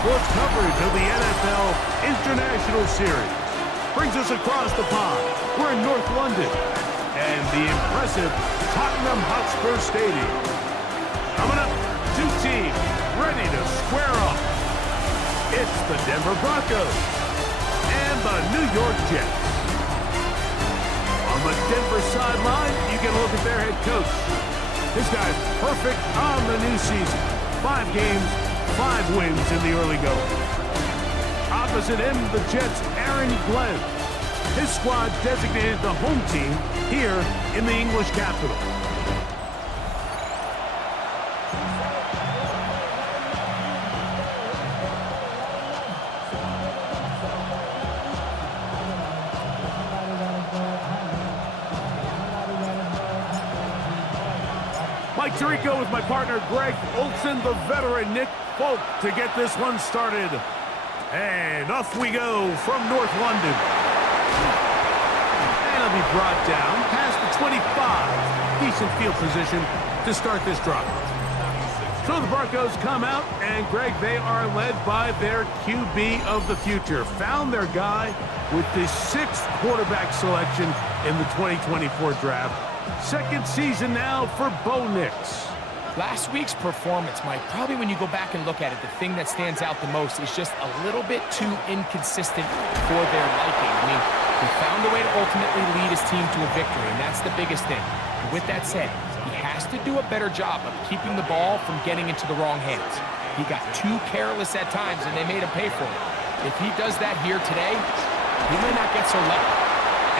Sports coverage of the NFL International Series brings us across the pond. We're in North London and the impressive Tottenham Hotspur Stadium. Coming up, two teams ready to square off. It's the Denver Broncos and the New York Jets. On the Denver sideline, you get a look at their head coach. This guy's perfect on the new season. 5 games, 5 wins in the early going. Opposite him, the Jets' Aaron Glenn. His squad designated the home team here in the English capital. Mike Tirico with my partner Greg Olsen, the veteran Nick Folk to get this one started. And off we go from North London. And it'll be brought down past the 25. Decent field position to start this drive. So the Broncos come out, and Greg, they are led by their QB of the future. Found their guy with the 6th quarterback selection in the 2024 draft. Second season now for Bo Nix. Last week's performance, Mike, probably when you go back and look at it, the thing that stands out the most is just a little bit too inconsistent for their liking. I mean, he found a way to ultimately lead his team to a victory, and that's the biggest thing. But with that said, he has to do a better job of keeping the ball from getting into the wrong hands. He got too careless at times, and they made him pay for it. If he does that here today, he may not get so lucky.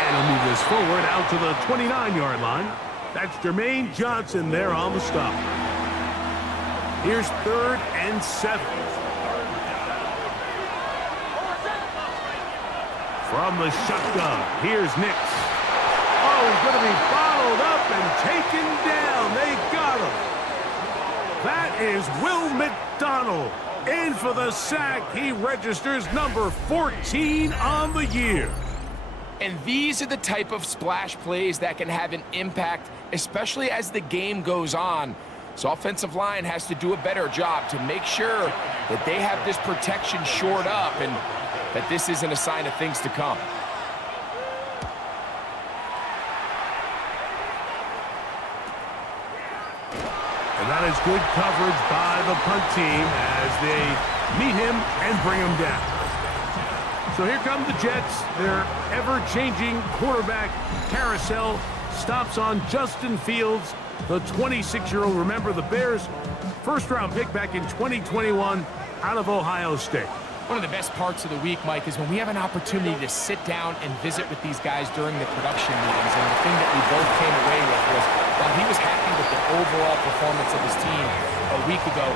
And he'll move this forward out to the 29-yard line. That's Jermaine Johnson there on the stop. Here's 3rd and 7. From the shotgun, here's Nix. Oh, he's going to be bottled up and taken down. They got him. That is Will McDonald. In for the sack. He registers number 14 on the year. And these are the type of splash plays that can have an impact, especially as the game goes on. So offensive line has to do a better job to make sure that they have this protection shored up and that this isn't a sign of things to come. And that is good coverage by the punt team as they meet him and bring him down. So here come the Jets. Their ever-changing quarterback carousel stops on Justin Fields, the 26-year-old. Remember, the Bears' first-round pick back in 2021 out of Ohio State. One of the best parts of the week, Mike, is when we have an opportunity to sit down and visit with these guys during the production meetings. And the thing that we both came away with was, while he was happy with the overall performance of his team a week ago,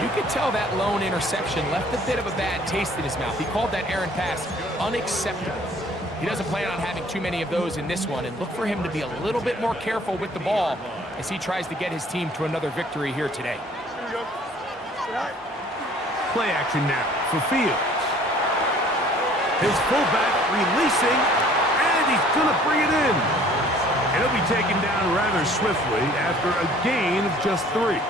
you could tell that lone interception left a bit of a bad taste in his mouth. He called that errant pass unacceptable. He doesn't plan on having too many of those in this one, and look for him to be a little bit more careful with the ball as he tries to get his team to another victory here today. Play action now for Fields. His fullback releasing, and he's going to bring it in. And he'll be taken down rather swiftly after a gain of just 3.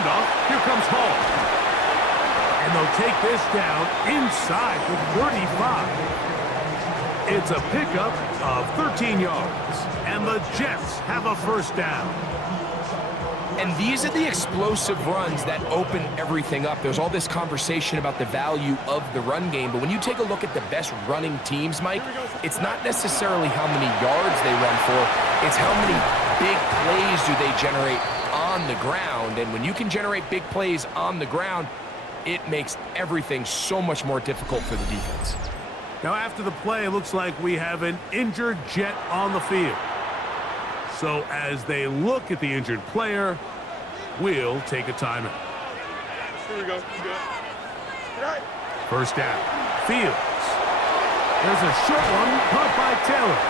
Handoff, here comes Hall. And they'll take this down inside the 35. It's a pickup of 13 yards, and the Jets have a first down. And these are the explosive runs that open everything up. There's all this conversation about the value of the run game, but when you take a look at the best running teams, Mike, it's not necessarily how many yards they run for, it's how many big plays do they generate on the ground. And when you can generate big plays on the ground, it makes everything so much more difficult for the defense. Now after the play, it looks like we have an injured Jet on the field. So as they look at the injured player, will take a timeout. Here we go. Good. Right. First down. Fields. There's a short one caught by Taylor.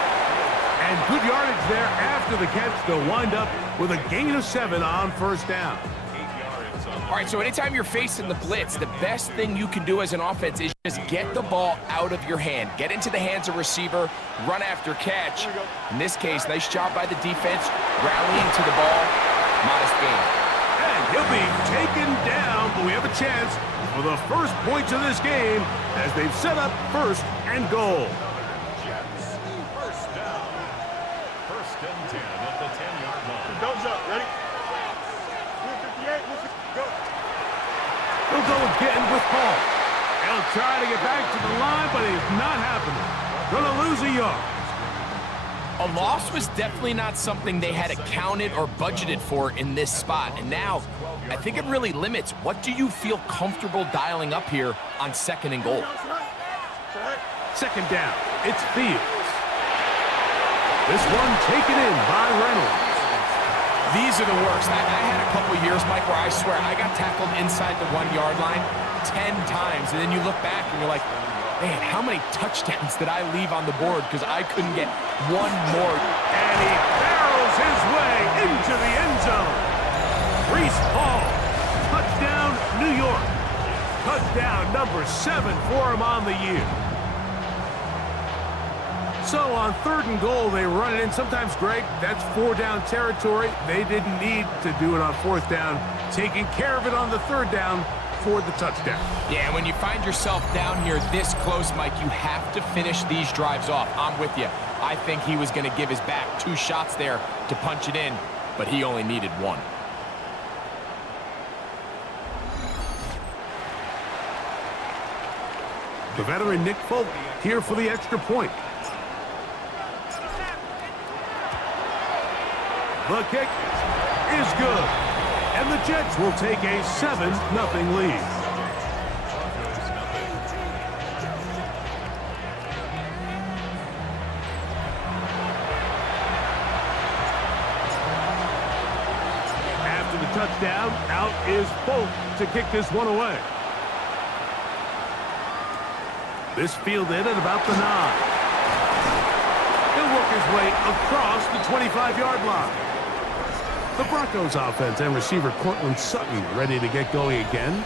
And good yardage there after the catch. They'll wind up with a gain of 7 on first down. All right, so anytime you're facing the blitz, the best thing you can do as an offense is just get the ball out of your hand. Get into the hands of receiver, run after catch. In this case, nice job by the defense, rallying to the ball. Modest gain. And he'll be taken down, but we have a chance for the first points of this game as they've set up first and goal. Jets, first down. First and 10 at the 10-yard line. Thumbs up. Ready? 158. Go. He'll go again with Paul. He'll try to get back to the line, but it's not happening. Gonna lose a yard. A loss was definitely not something they had accounted or budgeted for in this spot. And now, I think it really limits. What do you feel comfortable dialing up here on second and goal? Second down, it's Fields. This one taken in by Reynolds. These are the worst. I had a couple years, Mike, where I swear I got tackled inside the 1-yard line 10 times. And then you look back and you're like, man, how many touchdowns did I leave on the board because I couldn't get one more? And he barrels his way into the end zone. Breece Hall, touchdown, New York. Touchdown number 7 for him on the year. So on third and goal, they run it in. Sometimes, Greg, that's 4-down territory. They didn't need to do it on fourth down. Taking care of it on the third down for the touchdown. Yeah, when you find yourself down here this close, Mike, you have to finish these drives off. I'm with you. I think he was going to give his back 2 shots there to punch it in, but he only needed 1. The veteran Nick Folk here for the extra point. The kick is good. And the Jets will take a 7-0 lead. After the touchdown, out is Folk to kick this one away. This fielded at about the 9. He'll work his way across the 25-yard line. The Broncos offense and receiver Cortland Sutton ready to get going again.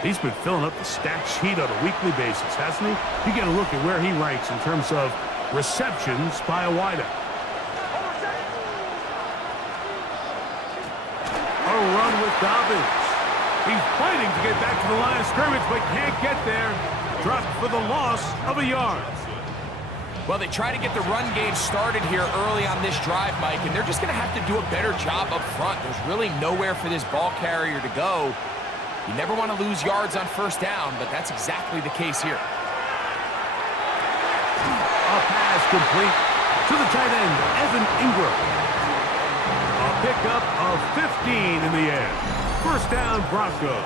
He's been filling up the stat sheet on a weekly basis, hasn't he? You get a look at where he ranks in terms of receptions by a wideout. A run with Dobbins. He's fighting to get back to the line of scrimmage, but can't get there. Dropped for the loss of a yard. Well, they try to get the run game started here early on this drive, Mike, and they're just going to have to do a better job up front. There's really nowhere for this ball carrier to go. You never want to lose yards on first down, but that's exactly the case here. A pass complete to the tight end, Evan Ingram. A pickup of 15 in the air. First down, Broncos.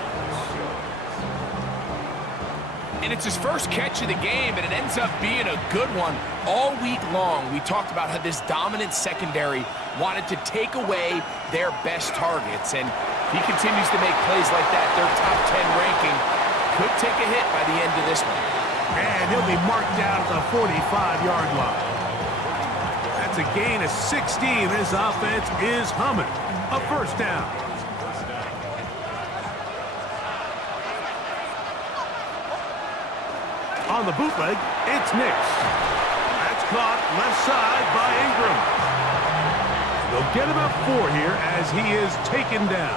And it's his first catch of the game, and it ends up being a good one. All week long, we talked about how this dominant secondary wanted to take away their best targets. And if he continues to make plays like that, their top 10 ranking could take a hit by the end of this one. And he'll be marked down at the 45-yard line. That's a gain of 16. This offense is humming. A first down. On the bootleg, it's Nix. That's caught left side by Ingram. They'll get about 4 here as he is taken down.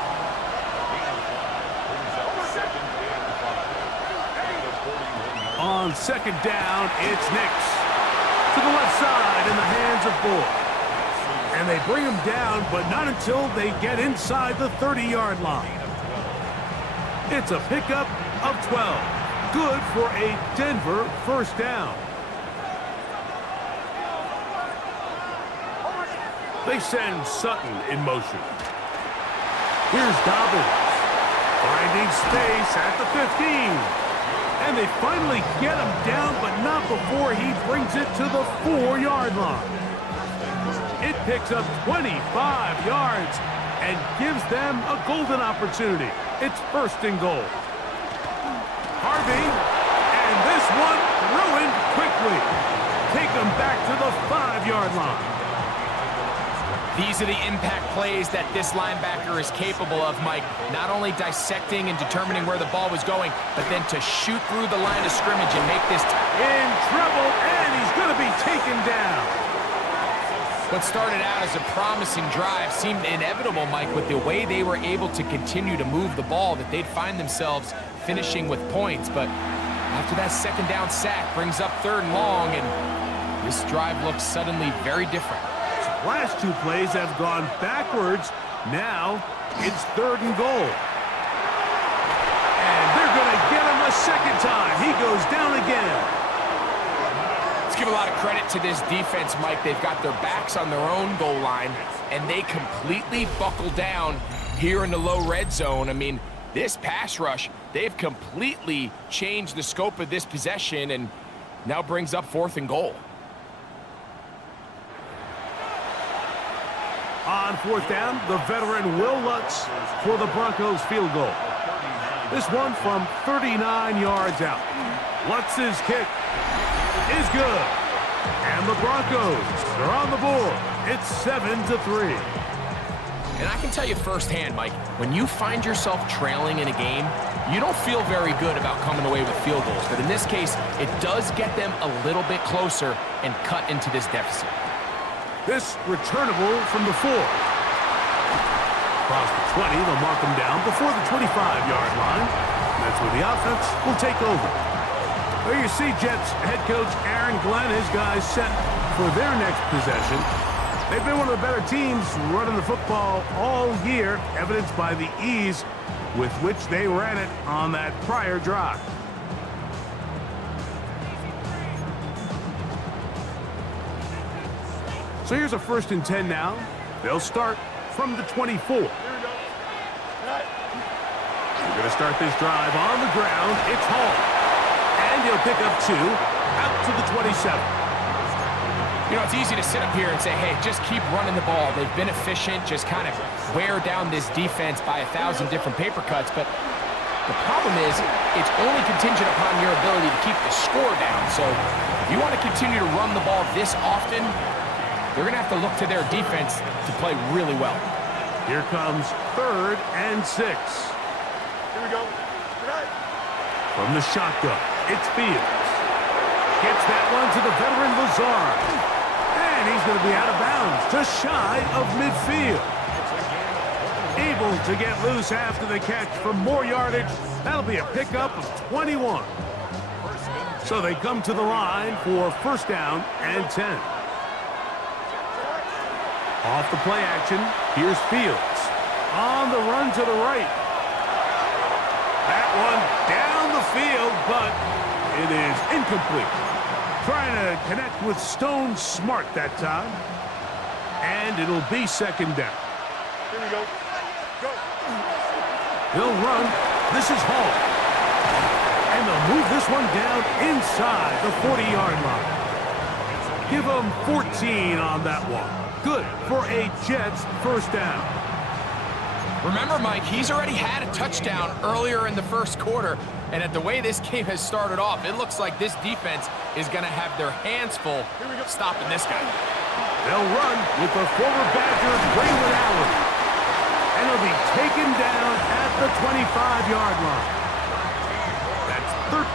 On second down, it's Nix. To the left side in the hands of Boyd. And they bring him down, but not until they get inside the 30-yard line. It's a pickup of 12. Good for a Denver first down. They send Sutton in motion. Here's Dobbins. Finding space at the 15. And they finally get him down, but not before he brings it to the 4-yard line. It picks up 25 yards, and gives them a golden opportunity. It's 1st and goal. Harvey, and this one ruined quickly. Take them back to the 5-yard line. These are the impact plays that this linebacker is capable of, Mike. Not only dissecting and determining where the ball was going, but then to shoot through the line of scrimmage and make this in trouble, and he's going to be taken down. What started out as a promising drive seemed inevitable, Mike, with the way they were able to continue to move the ball, that they'd find themselves finishing with points. But after that 2nd down sack brings up 3rd and long, and this drive looks suddenly very different. Last 2 plays have gone backwards. Now it's 3rd and goal. And they're going to get him a 2nd time. He goes down again. Let's give a lot of credit to this defense, Mike. They've got their backs on their own goal line, and they completely buckle down here in the low red zone. I mean, this pass rush, they've completely changed the scope of this possession, and now brings up 4th and goal. On 4th down, the veteran Will Lutz for the Broncos field goal. This one from 39 yards out. Lutz's kick is good. And the Broncos are on the board. It's 7-3. And I can tell you firsthand, Mike, when you find yourself trailing in a game, you don't feel very good about coming away with field goals. But in this case, it does get them a little bit closer and cut into this deficit. This returnable from the 4. Across the 20, they'll mark them down before the 25-yard line. That's where the offense will take over. There you see Jets head coach Aaron Glenn, his guys set for their next possession. They've been one of the better teams running the football all year, evidenced by the ease with which they ran it on that prior drive. So here's a 1st and 10 now. They'll start from the 24. We're going to start this drive on the ground. It's Hall. And he'll pick up 2 out to the 27. You know, it's easy to sit up here and say, hey, just keep running the ball. They've been efficient, just kind of wear down this defense by 1,000 different paper cuts. But the problem is, it's only contingent upon your ability to keep the score down. So if you want to continue to run the ball this often, they're going to have to look to their defense to play really well. Here comes 3rd and 6. Here we go. From the shotgun, it's Fields. Gets that one to the veteran Lazard. And he's going to be out of bounds, just shy of midfield. Able to get loose after the catch for more yardage. That'll be a pickup of 21. So they come to the line for 1st down and 10. Off the play action, here's Fields. On the run to the right. That one down the field, but it is incomplete. Trying to connect with Stone Smart that time. And it'll be 2nd down. Here we go. Go. He'll run. This is Hall. And they'll move this one down inside the 40-yard line. Give them 14 on that one. Good for a Jets 1st down. Remember, Mike, he's already had a touchdown earlier in the 1st quarter, and at the way this game has started off, it looks like this defense is going to have their hands full stopping this guy. They'll run with the former Badger, Braylon Allen. And he'll be taken down at the 25-yard line. That's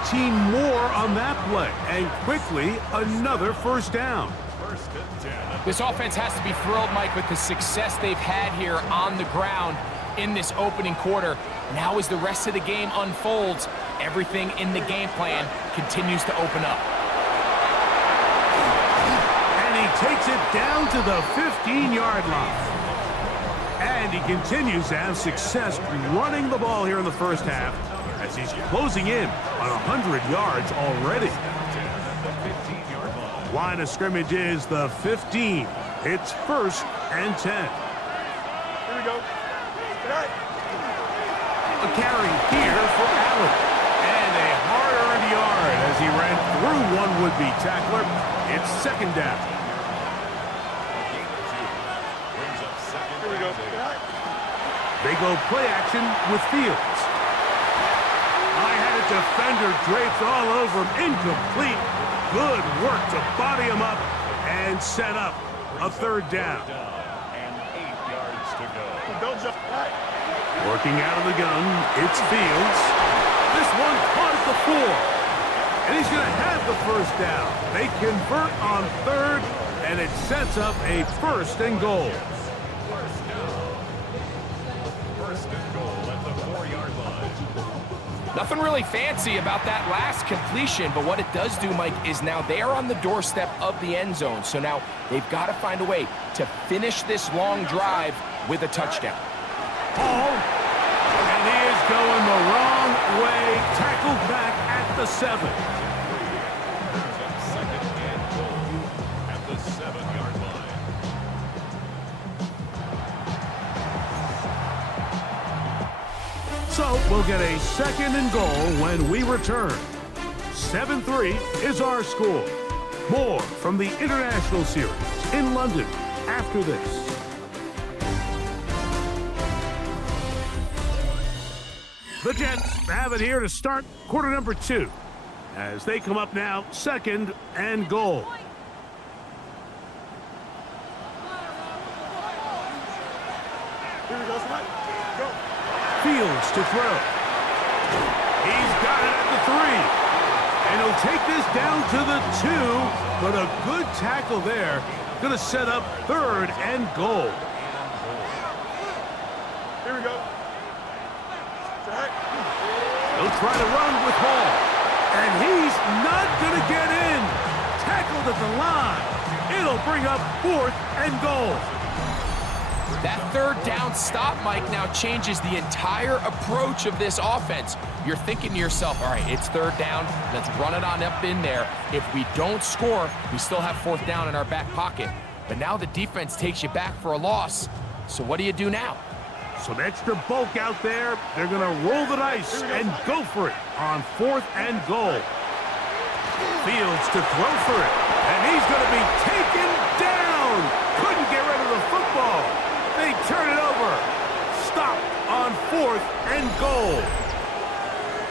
13 more on that play, and quickly another 1st down. This offense has to be thrilled, Mike, with the success they've had here on the ground in this opening quarter. Now as the rest of the game unfolds, everything in the game plan continues to open up. And he takes it down to the 15-yard line. And he continues to have success running the ball here in the 1st half as he's closing in on 100 yards already. Line of scrimmage is the 15. It's 1st and 10. Here we go. A carry here for Allen. And a hard-earned yard as he ran through one would-be tackler. It's 2nd down. Here we go. They go play action with Fields. I had a defender draped all over him. Incomplete. Good work to body him up and set up a third down. And 8 yards to go. Don't jump. Right. Working out of the gun, it's Fields. This one caught at the 4. And he's going to have the first down. They convert on third, and it sets up a 1st and goal. First down. 1st and goal at the 4-yard line. Nothing really fancy about that last completion, but what it does do, Mike, is now they are on the doorstep of the end zone. So now they've got to find a way to finish this long drive with a touchdown. Hall, and he is going the wrong way. Tackled back at the 7. Second and goal at the 7-yard line. So we'll get a 2nd and goal when we return. 7-3 is our score. More from the International Series in London after this. The Jets have it here to start quarter number 2 as they come up now 2nd and goal. Here we go, Scott. Go. Fields to throw. He's got it at the 3. And he'll take this down to the 2, but a good tackle there. Going to set up 3rd and goal. Here we go. Sack. He'll try to run with Hall. And he's not going to get in. Tackled at the line. It'll bring up 4th and goal. That 3rd down stop, Mike, now changes the entire approach of this offense. You're thinking to yourself, all right, it's 3rd down. Let's run it on up in there. If we don't score, we still have 4th down in our back pocket. But now the defense takes you back for a loss. So what do you do now? Some extra bulk out there. They're going to roll the dice and go for it on 4th and goal. Fields to throw for it. And he's going to be taken down. Couldn't get rid of the football. They turn it over. Stop on 4th and goal.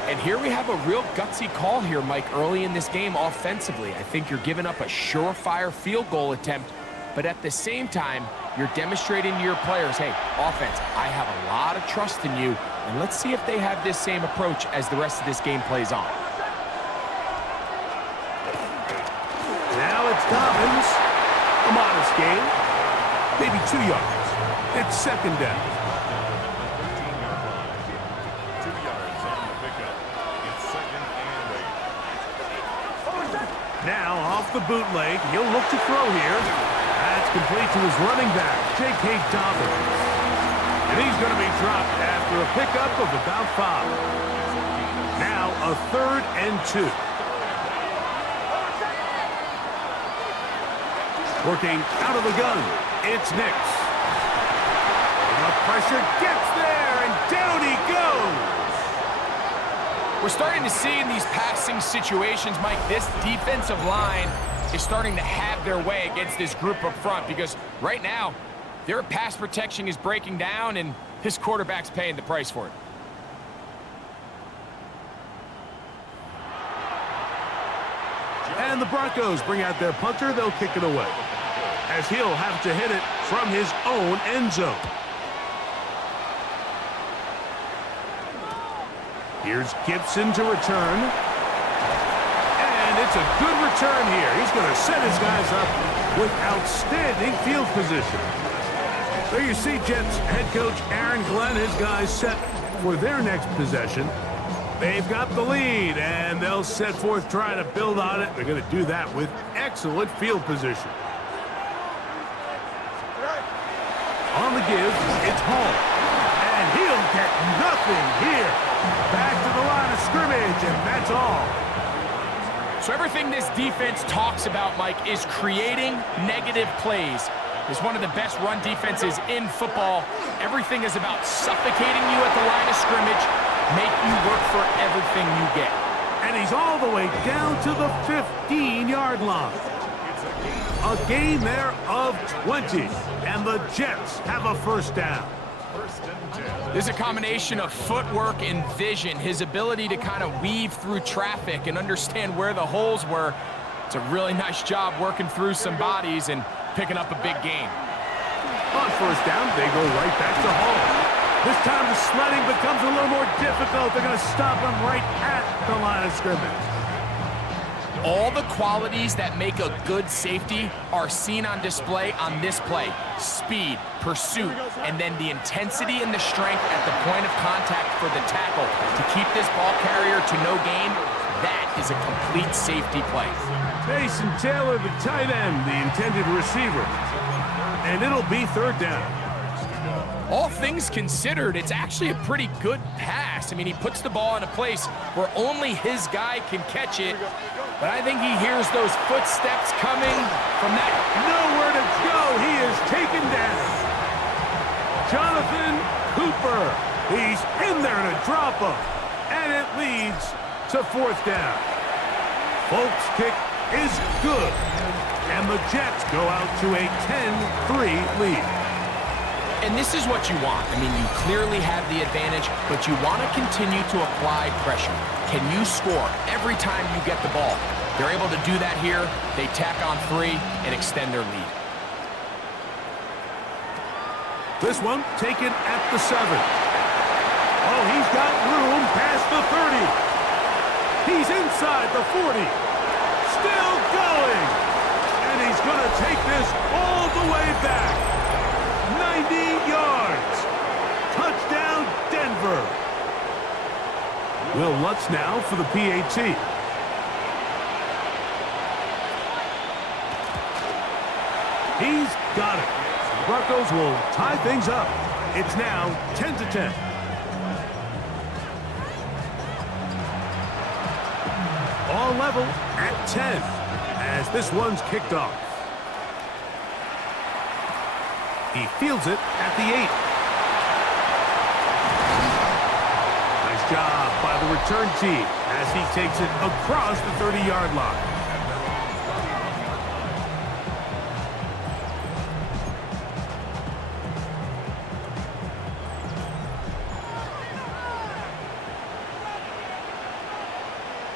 And here we have a real gutsy call here, Mike, early in this game offensively. I think you're giving up a surefire field goal attempt, but at the same time, you're demonstrating to your players, hey, offense, I have a lot of trust in you, and let's see if they have this same approach as the rest of this game plays on. Now it's Dobbins. A modest gain. Maybe 2 yards. It's 2nd down. 13-yard line. 2 yards on the pickup. It's 2nd and 8. Now off the bootleg, he'll look to throw here. That's complete to his running back, J.K. Dobbins. And he's going to be dropped after a pickup of about 5. Now a 3rd and 2. Working out of the gun, it's Nix. And the pressure gets there, and down he goes. We're starting to see in these passing situations, Mike, this defensive line is starting to have their way against this group up front because right now, their pass protection is breaking down and his quarterback's paying the price for it. And the Broncos bring out their punter. They'll kick it away, as he'll have to hit it from his own end zone. Here's Gibson to return. And it's a good return here. He's going to set his guys up with outstanding field position. There you see Jets head coach Aaron Glenn, his guys set for their next possession. They've got the lead, and they'll set forth trying to build on it. They're going to do that with excellent field position. On the give, it's Hall. And he'll get nothing here. Back to the line of scrimmage, and that's all. So everything this defense talks about, Mike, is creating negative plays. It's one of the best run defenses in football. Everything is about suffocating you at the line of scrimmage, make you work for everything you get. And he's all the way down to the 15-yard line. A gain there of 20, and the Jets have a 1st down. 1st and 10. There's a combination of footwork and vision, his ability to kind of weave through traffic and understand where the holes were. It's a really nice job working through some bodies and picking up a big gain. On first down, they go right back to Hall. This time the sledding becomes a little more difficult. They're going to stop him right at the line of scrimmage. All the qualities that make a good safety are seen on display on this play. Speed, pursuit, and then the intensity and the strength at the point of contact for the tackle to keep this ball carrier to no gain. That is a complete safety play. Mason Taylor, the tight end, the intended receiver. And it'll be third down. All things considered, it's actually a pretty good pass. I mean, he puts the ball in a place where only his guy can catch it. But I think he hears those footsteps coming from that. Nowhere to go. He is taken down. Jonathan Cooper. He's in there to drop him. And it leads to fourth down. Folk's kick is good. And the Jets go out to a 10-3 lead. And this is what you want. I mean, you clearly have the advantage, but you want to continue to apply pressure. Can you score every time you get the ball? They're able to do that here. They tack on 3 and extend their lead. This one taken at the 7. Oh, he's got room past the 30. He's inside the 40. Still going. And he's going to take this all the way back. 90 yards. Touchdown, Denver. Will Lutz now for the PAT. He's got it. Broncos will tie things up. It's now 10-10. All level at 10 as this one's kicked off. He fields it at the 8. Nice job by the return team as he takes it across the 30-yard line.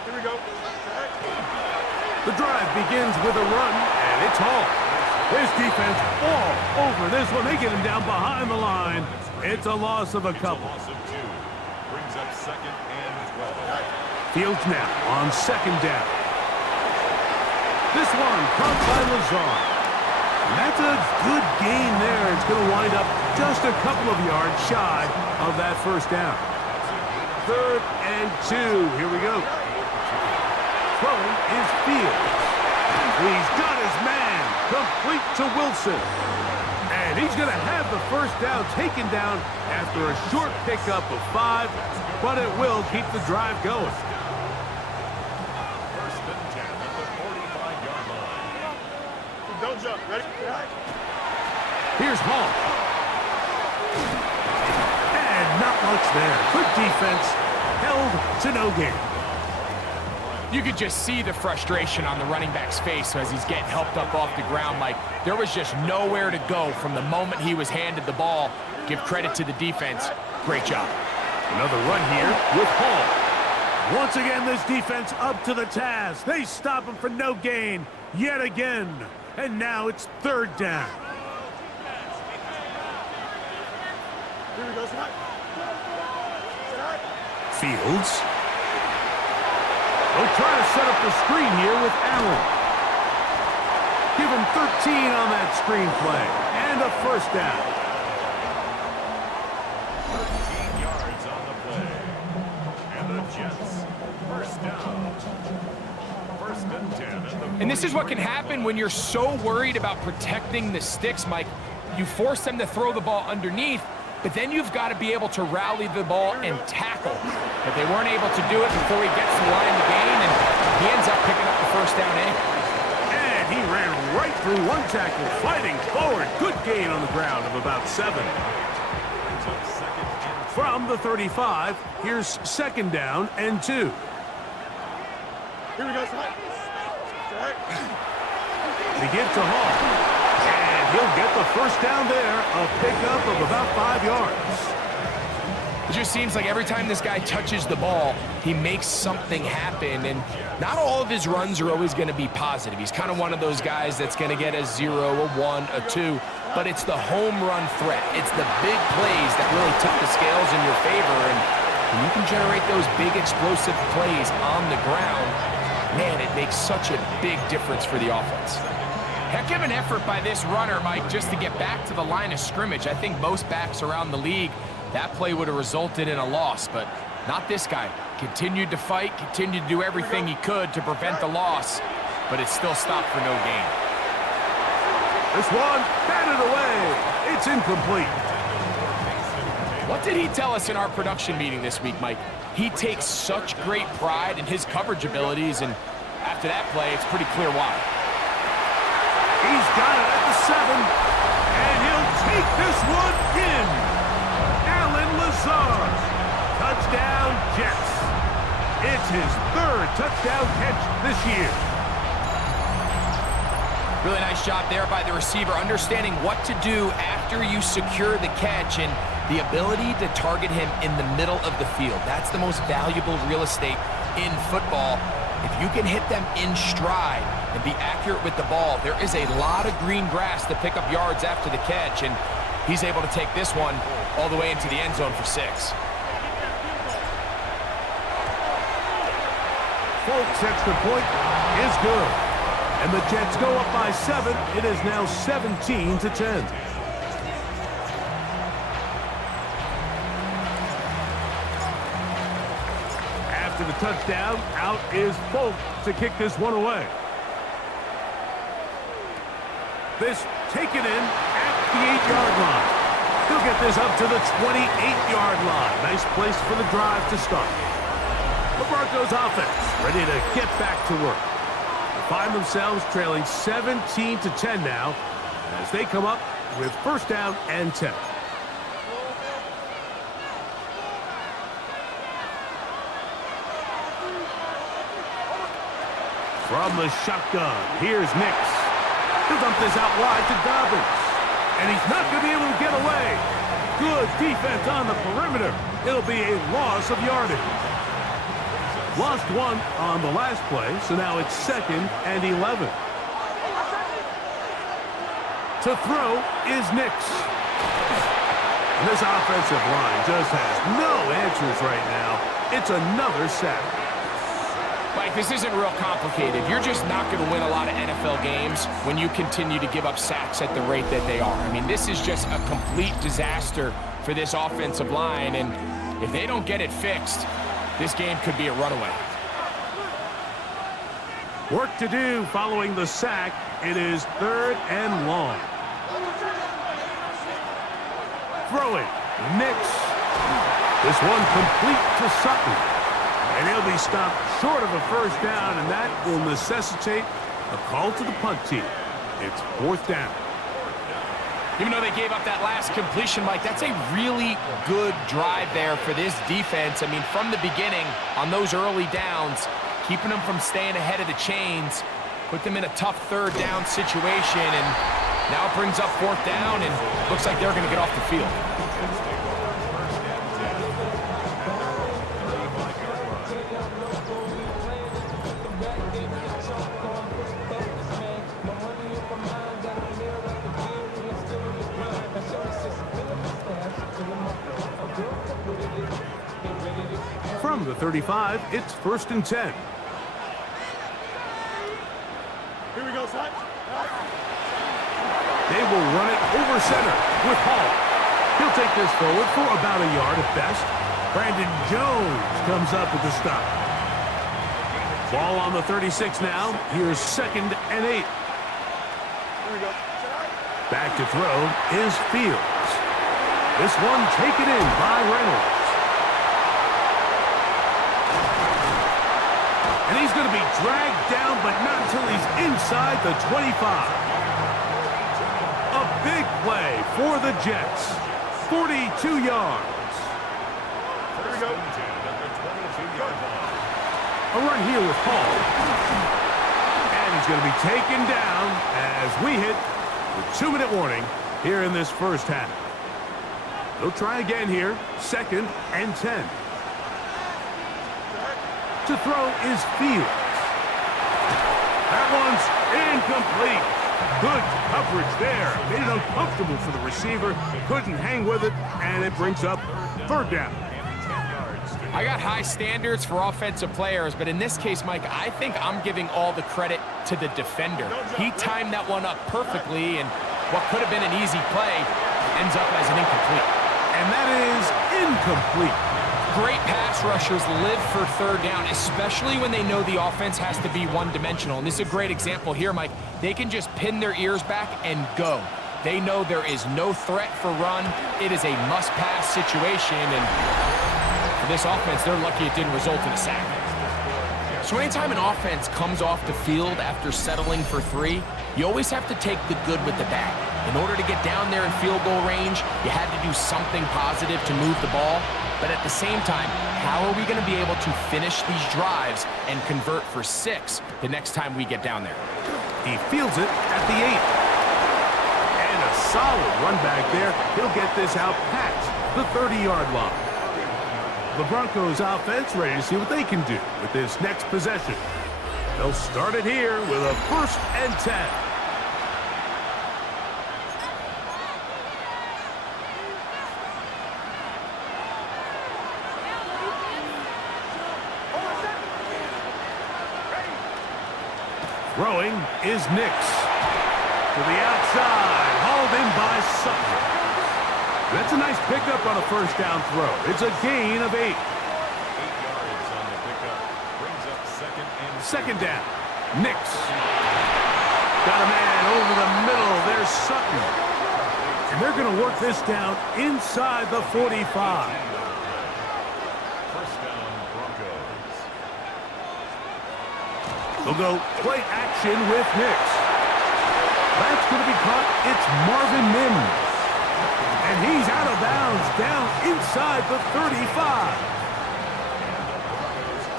Here we go. The drive begins with a run, and it's Hall. His defense all over this one. They get him down behind the line. It's a loss of a couple. Loss of 2. Brings up second and 12. Fields now on second down. This one caught by Lazar. And that's a good gain there. It's going to wind up just a couple of yards shy of that first down. 3rd and 2. Here we go. Throwing is Fields. He's got his man complete to Wilson. And he's going to have the first down taken down after a short pickup of 5, but it will keep the drive going. First and 10 at the 45-yard line. Don't jump. Ready? Here's Hall. And not much there. Good defense. Held to no gain. You could just see the frustration on the running back's face as he's getting helped up off the ground. Like, there was just nowhere to go from the moment he was handed the ball. Give credit to the defense. Great job. Another run here with Hall. Once again, this defense up to the task. They stop him for no gain yet again. And now it's 3rd down. Here we go. Sit high. Fields. They'll try to set up the screen here with Allen. Give him 13 on that screen play. And a first down. 13 yards on the play. And the Jets, first down. First and 10 at the And this is what can happen when you're so worried about protecting the sticks, Mike. You force them to throw the ball underneath, but then you've got to be able to rally the ball and tackle. But they weren't able to do it before he gets to the line to gain, and he ends up picking up the first down anyway. And he ran right through one tackle, fighting forward. Good gain on the ground of about 7. From the 35, here's 2nd down and 2. Here we go. Sit high. They give to Hall. And he'll get the first down there, a pickup of about 5 yards. It just seems like every time this guy touches the ball, he makes something happen, and not all of his runs are always going to be positive. He's kind of one of those guys that's going to get a 0, a 1, a 2, but it's the home run threat. It's the big plays that really tip the scales in your favor, and when you can generate those big explosive plays on the ground, man, it makes such a big difference for the offense. Heck of an effort by this runner, Mike, just to get back to the line of scrimmage. I think most backs around the league, that play would have resulted in a loss, but not this guy. Continued to fight, continued to do everything he could to prevent the loss, but it still stopped for no gain. This one, batted away. It's incomplete. What did he tell us in our production meeting this week, Mike? He takes such great pride in his coverage abilities, and after that play, it's pretty clear why. He's got it at the 7, and he'll take this one in. Allen Lazard, touchdown Jets. It's his 3rd touchdown catch this year. Really nice job there by the receiver, understanding what to do after you secure the catch and the ability to target him in the middle of the field. That's the most valuable real estate in football. If you can hit them in stride and be accurate with the ball, there is a lot of green grass to pick up yards after the catch, and he's able to take this one all the way into the end zone for 6. Folks' extra point is good. And the Jets go up by 7. It is now 17-10. After the touchdown, out is Folk to kick this one away. This taken in at the 8-yard line. He'll get this up to the 28-yard line. Nice place for the drive to start. The Broncos offense ready to get back to work. They find themselves trailing 17-10 now as they come up with 1st down and 10. From the shotgun, here's Nix. He'll dump this out wide to Dobbins. And he's not going to be able to get away. Good defense on the perimeter. It'll be a loss of yardage. Lost 1 on the last play, so now it's 2nd and 11. To throw is Nix. And this offensive line just has no answers right now. It's another sack. Mike, this isn't real complicated. You're just not going to win a lot of NFL games when you continue to give up sacks at the rate that they are. I mean, this is just a complete disaster for this offensive line, and if they don't get it fixed, this game could be a runaway. Work to do following the sack. It is 3rd and long. Throwing, Nix. This one complete to Sutton. And he'll be stopped short of a 1st down, and that will necessitate a call to the punt team. It's 4th down. Even though they gave up that last completion, Mike, that's a really good drive there for this defense. I mean, from the beginning, on those early downs, keeping them from staying ahead of the chains, put them in a tough 3rd down situation, and now it brings up 4th down, and looks like they're going to get off the field. From the 35, it's 1st and 10. Here we go, son. They will run it over center with Hall. He'll take this forward for about a yard at best. Brandon Jones comes up with the stop. Ball on the 36 now. Here's 2nd and 8. Here we go. Back to throw is Fields. This one taken in by Reynolds. And he's going to be dragged down, but not until he's inside the 25. A big play for the Jets. 42 yards. Here we go. A run here with Hall. And he's going to be taken down as we hit the 2-minute warning here in this 1st half. They'll try again here. 2nd and 10. To throw is Fields. That one's incomplete. Good coverage there. Made it uncomfortable for the receiver. Couldn't hang with it, and it brings up 3rd down. I got high standards for offensive players, but in this case, Mike, I think I'm giving all the credit to the defender. He timed that one up perfectly, and what could have been an easy play ends up as an incomplete. And that is incomplete. Great pass rushers live for 3rd down, especially when they know the offense has to be one-dimensional. And this is a great example here, Mike. They can just pin their ears back and go. They know there is no threat for run. It is a must-pass situation, and for this offense, they're lucky it didn't result in a sack. So anytime an offense comes off the field after settling for 3, you always have to take the good with the bad. In order to get down there in field goal range, you had to do something positive to move the ball. But at the same time, how are we going to be able to finish these drives and convert for 6 the next time we get down there? He fields it at the 8. And a solid run back there. He'll get this out past the 30-yard line. The Broncos offense ready to see what they can do with this next possession. They'll start it here with a 1st and 10. Throwing is Nix. To the outside, hauled in by Sutton. That's a nice pickup on a 1st down throw. It's a gain of 8. 8 yards on the pickup. Brings up 2nd and 2nd down. Nix. Got a man over the middle. There's Sutton. And they're going to work this down inside the 45. 1st down, Broncos. They'll go play action with Nix. That's going to be caught. It's Marvin Mims. And he's out of bounds down inside the 35.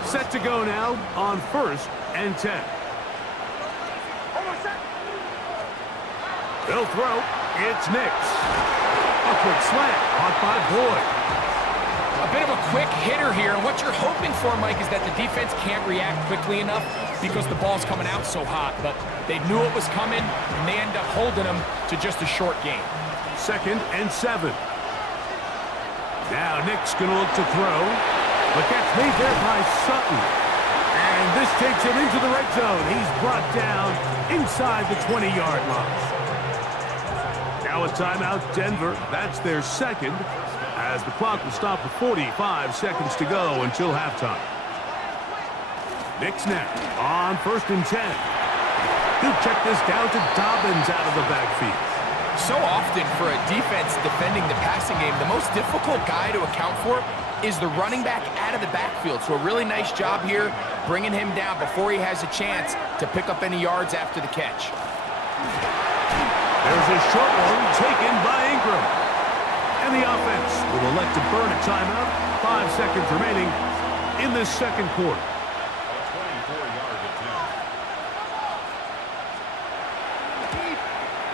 Set to go now on 1st and 10. They'll throw. It's Nix. A quick slant caught by Boyd. A bit of a quick hitter here, and what you're hoping for, Mike, is that the defense can't react quickly enough because the ball's coming out so hot, but they knew it was coming, and they end up holding them to just a short gain. 2nd and 7. Now Nick's going to look to throw. The catch made there by Sutton. And this takes him into the red zone. He's brought down inside the 20-yard line. Now a timeout, Denver. That's their 2nd, as the clock will stop with 45 seconds to go until halftime. Nix now on 1st and 10. He'll check this down to Dobbins out of the backfield. So often for a defense defending the passing game, the most difficult guy to account for is the running back out of the backfield. So a really nice job here bringing him down before he has a chance to pick up any yards after the catch. There's a short one taken by Ingram. And the offense will elect to burn a timeout. 5 seconds remaining in this 2nd quarter. A 24-yard attempt.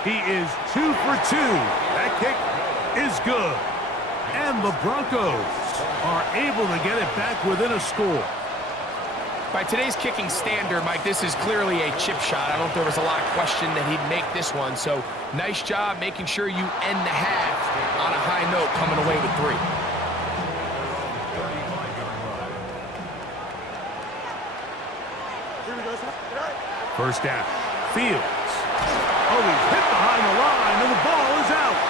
He is 2 for 2. That kick is good. And the Broncos are able to get it back within a score. By today's kicking standard, Mike, this is clearly a chip shot. I don't think there was a lot of question that he'd make this one. So nice job making sure you end the half on a high note, coming away with 3. 35-yard line. 1st down. Fields. Oh, he's hit behind the line, and the ball is out.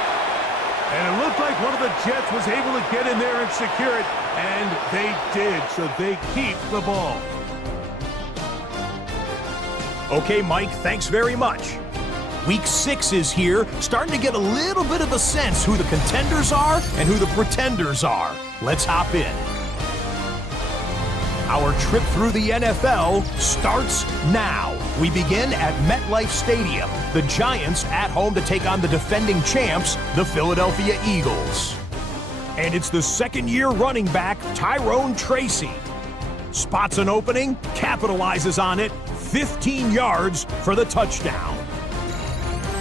And it looked like one of the Jets was able to get in there and secure it, and they did, so they keep the ball. Okay, Mike, thanks very much. Week 6 is here, starting to get a little bit of a sense who the contenders are and who the pretenders are. Let's hop in. Our trip through the NFL starts now. We begin at MetLife Stadium. The Giants at home to take on the defending champs, the Philadelphia Eagles. And it's the 2nd-year running back, Tyrone Tracy. Spots an opening, capitalizes on it, 15 yards for the touchdown.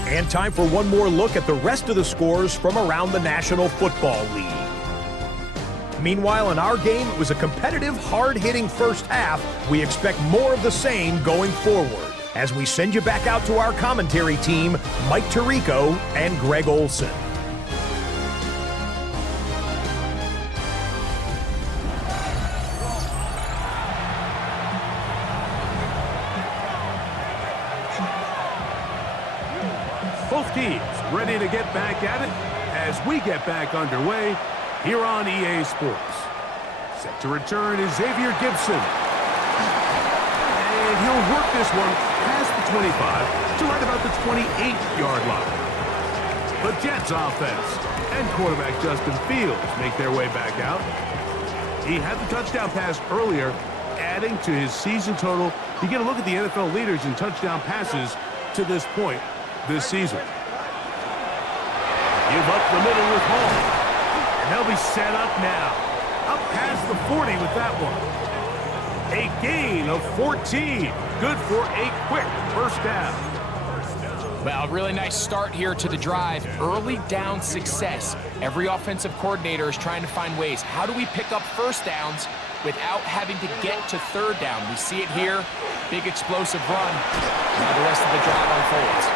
And time for one more look at the rest of the scores from around the National Football League. Meanwhile, in our game, it was a competitive, hard-hitting first half. We expect more of the same going forward as we send you back out to our commentary team, Mike Tirico and Greg Olson. Both teams ready to get back at it as we get back underway here on EA Sports. Set to return is Xavier Gibson. And he'll work this one past the 25 to right about the 28-yard line. The Jets offense and quarterback Justin Fields make their way back out. He had the touchdown pass earlier, adding to his season total. You get a look at the NFL leaders in touchdown passes to this point this season. Give up the middle with Hall. And they'll be set up now. Up past the 40 with that one. A gain of 14. Good for a quick first down. Well, a really nice start here to the drive. Early down success. Every offensive coordinator is trying to find ways. How do we pick up first downs without having to get to third down? We see it here. Big explosive run. Now the rest of the drive unfolds.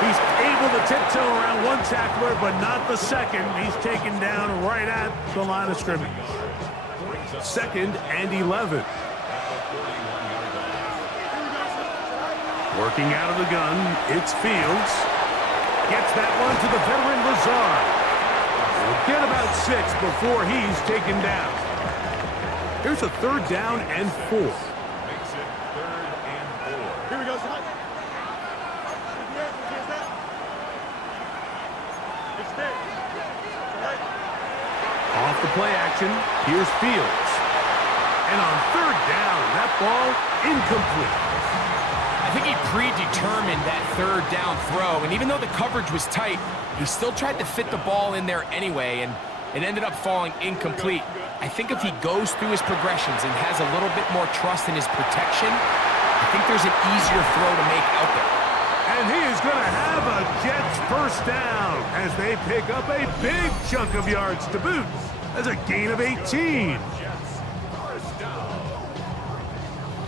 He's able to tiptoe around one tackler, but not the second. He's taken down right at the line of scrimmage. 2nd and 11. Working out of the gun, it's Fields. Gets that one to the veteran Lazard. He'll get about 6 before he's taken down. Here's a 3rd down and 4. Makes it 3rd and 4. Here we go, son. Off the play action, here's Fields. And on 3rd down, that ball incomplete. I think he predetermined that 3rd down throw, and even though the coverage was tight, he still tried to fit the ball in there anyway, and it ended up falling incomplete. I think if he goes through his progressions and has a little bit more trust in his protection, I think there's an easier throw to make out there. And he is going to have a Jets first down as they pick up a big chunk of yards to boot. That's a gain of 18.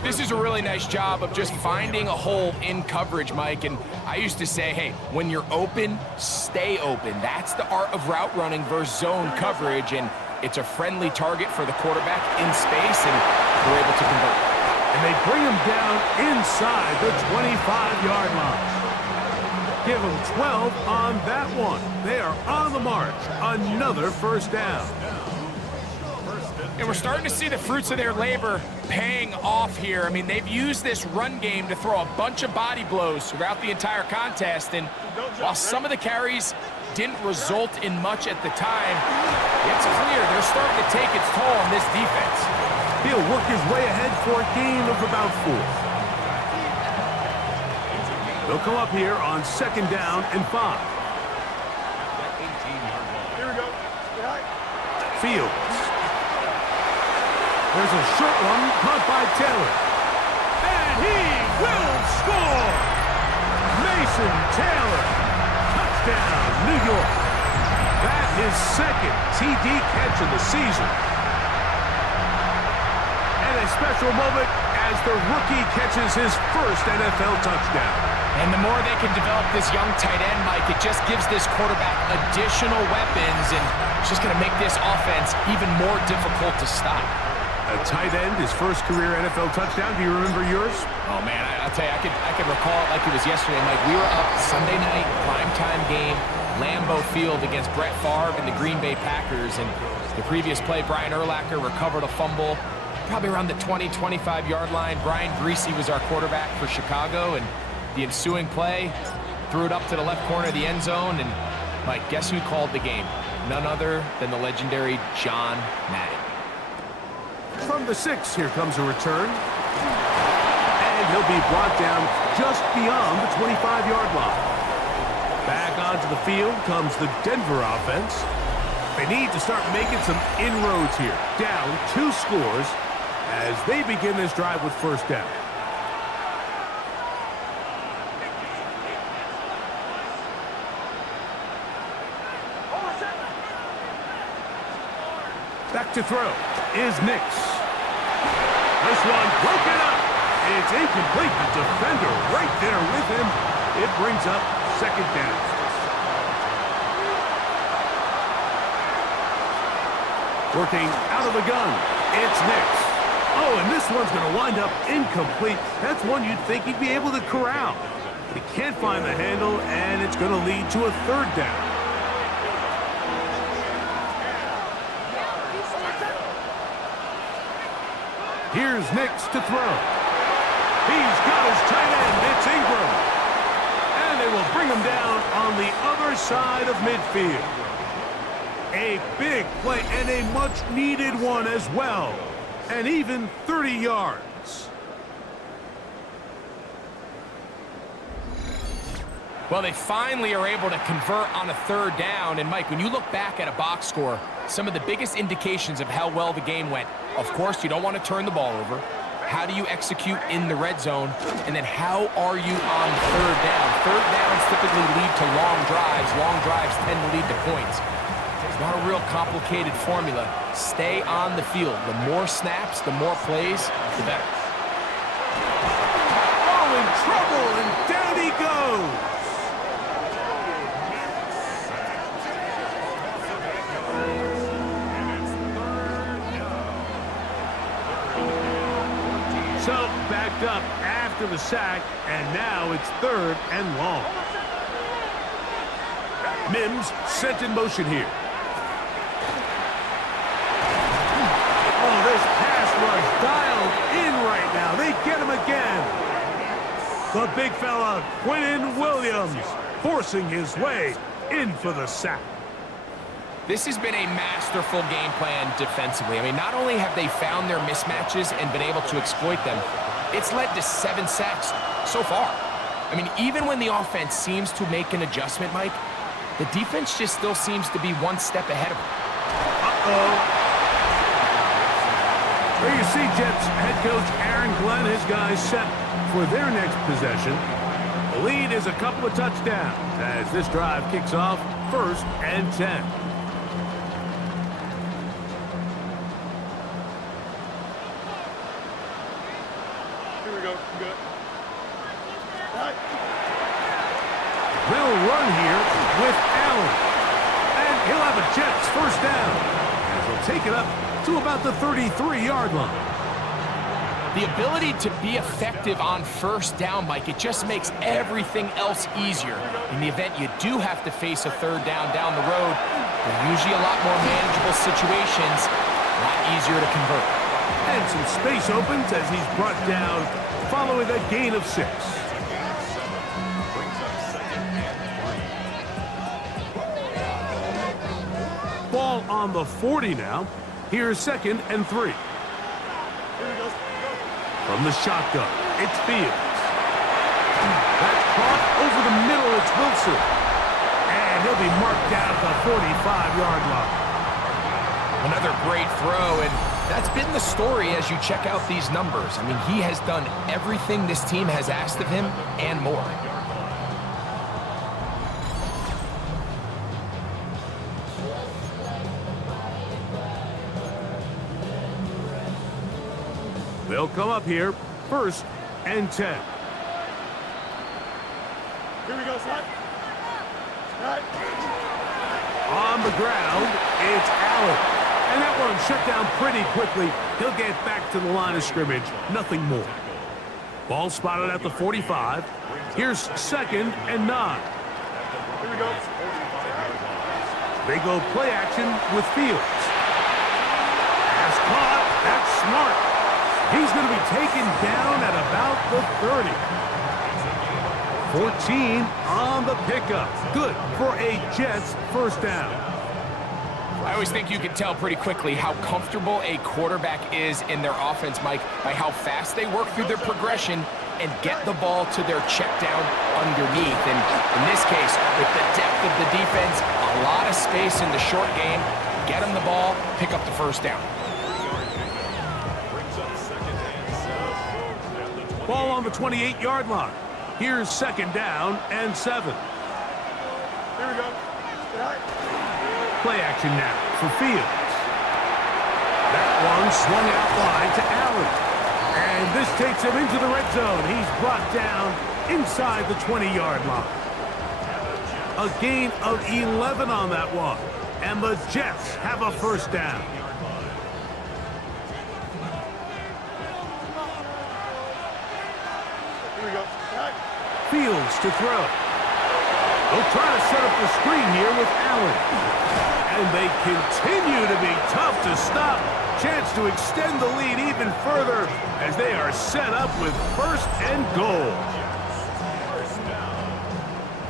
This is a really nice job of just finding a hole in coverage, Mike. And I used to say, hey, when you're open, stay open. That's the art of route running versus zone coverage. And it's a friendly target for the quarterback in space, and we're able to convert. And they bring him down inside the 25-yard line. Give them 12 on that one. They are on the march. Another first down. And we're starting to see the fruits of their labor paying off here. I mean, they've used this run game to throw a bunch of body blows throughout the entire contest. And while some of the carries didn't result in much at the time, it's clear they're starting to take its toll on this defense. He'll work his way ahead for a gain of about 4. They'll come up here on 2nd down and 5. Here we go. Fields. There's a short one caught by Taylor. And he will score! Mason Taylor. Touchdown, New York. That is 2nd TD catch of the season. And a special moment as the rookie catches his first NFL touchdown. And the more they can develop this young tight end, Mike, it just gives this quarterback additional weapons, and it's just going to make this offense even more difficult to stop. A tight end, his first career NFL touchdown. Do you remember yours? Oh, man, I'll tell you, I could recall it like it was yesterday, Mike. We were up Sunday night, primetime game, Lambeau Field against Brett Favre and the Green Bay Packers, and the previous play, Brian Urlacher recovered a fumble probably around the 20, 25-yard line. Brian Greasy was our quarterback for Chicago, and the ensuing play, threw it up to the left corner of the end zone, and Mike, guess who called the game? None other than the legendary John Madden. From the 6, here comes a return. And he'll be brought down just beyond the 25-yard line. Back onto the field comes the Denver offense. They need to start making some inroads here. Down 2 scores as they begin this drive with first down. Back to throw is Nix. This one broken up. It's incomplete. The defender right there with him. It brings up second down. Working out of the gun. It's Nix. Oh, and this one's going to wind up incomplete. That's one you'd think he'd be able to corral. He can't find the handle, and it's going to lead to a third down. Here's Nix to throw. He's got his tight end. It's Ingram. And they will bring him down on the other side of midfield. A big play and a much-needed one as well. And even 30 yards. Well, they finally are able to convert on a third down. And, Mike, when you look back at a box score, some of the biggest indications of how well the game went, of course, you don't want to turn the ball over. How do you execute in the red zone? And then how are you on third down? Third downs typically lead to long drives. Long drives tend to lead to points. It's not a real complicated formula. Stay on the field. The more snaps, the more plays, the better. Oh, in trouble, and down he goes. So, backed up after the sack, and now it's third and long. Mims sent in motion here. Oh, this pass was dialed in right now. They get him again. The big fella, Quinnen Williams, forcing his way in for the sack. This has been a masterful game plan defensively. I mean, not only have they found their mismatches and been able to exploit them, it's led to 7 sacks so far. I mean, even when the offense seems to make an adjustment, Mike, the defense just still seems to be one step ahead of them. Uh-oh. There you see Jets head coach Aaron Glenn, his guys set for their next possession. The lead is a couple of touchdowns as this drive kicks off 1st and 10. Good. They'll run here with Allen. And he'll have a Jets first down as he'll take it up to about the 33-yard line. The ability to be effective on first down, Mike, it just makes everything else easier. In the event you do have to face a third down the road, they're usually a lot more manageable situations, a lot easier to convert. And some space opens as he's brought down following a gain of 6. Ball on the 40 now. Here's 2nd and 3. From the shotgun, it's Fields. That's caught over the middle, it's Wilson. And he'll be marked down at the 45-yard line. Another great throw, and that's been the story as you check out these numbers. I mean, he has done everything this team has asked of him and more. They'll come up here, 1st and 10. Here we go, slide. On the ground, it's Allen. And that one shut down pretty quickly. He'll get back to the line of scrimmage. Nothing more. Ball spotted at the 45. Here's 2nd and 9. Here we go. They go play action with Fields. Pass caught. That's smart. He's going to be taken down at about the 30. 14 on the pickup. Good for a Jets first down. I always think you can tell pretty quickly how comfortable a quarterback is in their offense, Mike, by how fast they work through their progression and get the ball to their check down underneath. And in this case, with the depth of the defense, a lot of space in the short game, get them the ball, pick up the first down. Ball on the 28-yard line. Here's 2nd down and 7. Here we go. Play action now for Fields. swung out wide to Allen. And this takes him into the red zone. He's brought down inside the 20-yard line. A gain of 11 on that one. And the Jets have a first down. Here we go. Back. Fields to throw. They'll try to set up the screen here with Allen. And they continue to be tough to stop. Chance to extend the lead even further as they are set up with first and goal. First down.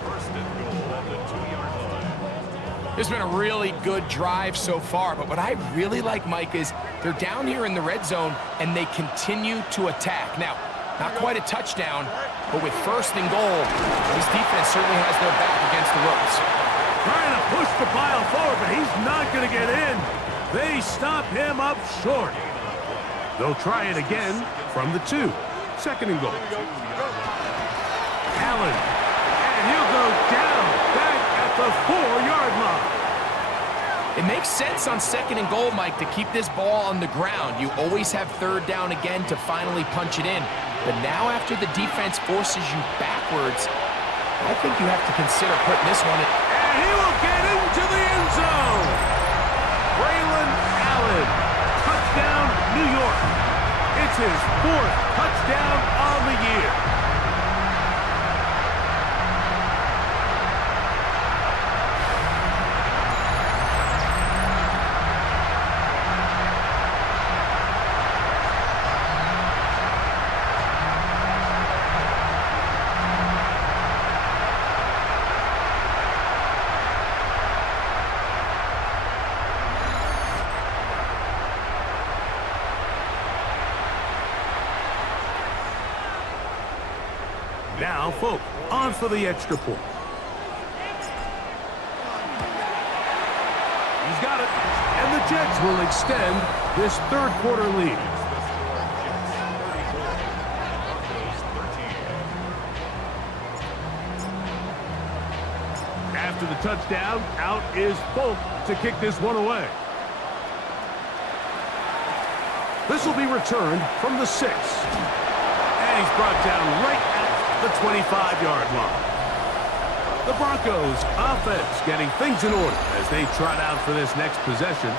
First and goal at the 2-yard line. It's been a really good drive so far, but what I really like, Mike, is they're down here in the red zone and they continue to attack. Now, not quite a touchdown, but with first and goal, this defense certainly has their back against the ropes. Trying to push the pile forward, but he's not going to get in. They stop him up short. They'll try it again from the 2. Second and goal. Allen, and he'll go down back at the 4-yard line. It makes sense on second and goal, Mike, to keep this ball on the ground. You always have third down again to finally punch it in. But now after the defense forces you backwards, I think you have to consider putting this one in. And he will get into the end zone. Braylon Allen, touchdown, New York. It's his 4th touchdown on the year. Now, Folk, on for the extra point. He's got it. And the Jets will extend this third-quarter lead. After the touchdown, out is Folk to kick this one away. This will be returned from the 6. And he's brought down right at the 25-yard line. The Broncos offense getting things in order as they trot out for this next possession.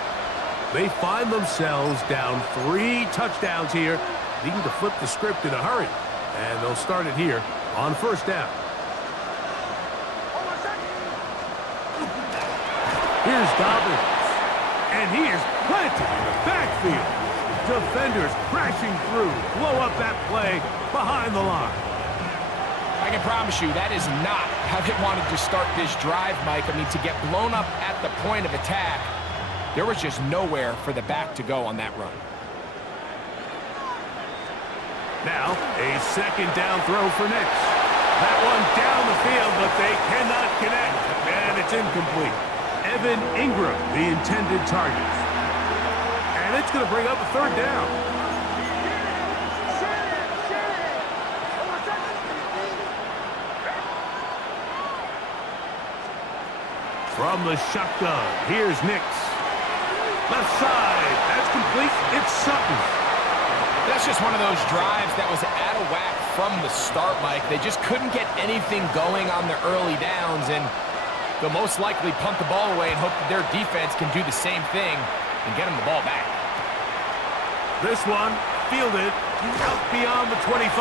They find themselves down 3 touchdowns here, needing to flip the script in a hurry. And they'll start it here on first down. Here's Dobbins. And he is planted in the backfield. Defenders crashing through, blow up that play behind the line. I can promise you that is not how they wanted to start this drive, Mike. I mean, to get blown up at the point of attack, there was just nowhere for the back to go on that run. Now, a second down throw for Knicks. That one down the field, but they cannot connect, and it's incomplete. Evan Ingram, the intended target. And it's going to bring up a third down. From the shotgun, here's Nix. Left side, that's complete. It's Sutton. That's just one of those drives that was out of whack from the start, Mike. They just couldn't get anything going on the early downs, and they'll most likely punt the ball away and hope that their defense can do the same thing and get them the ball back. This one fielded out beyond the 25.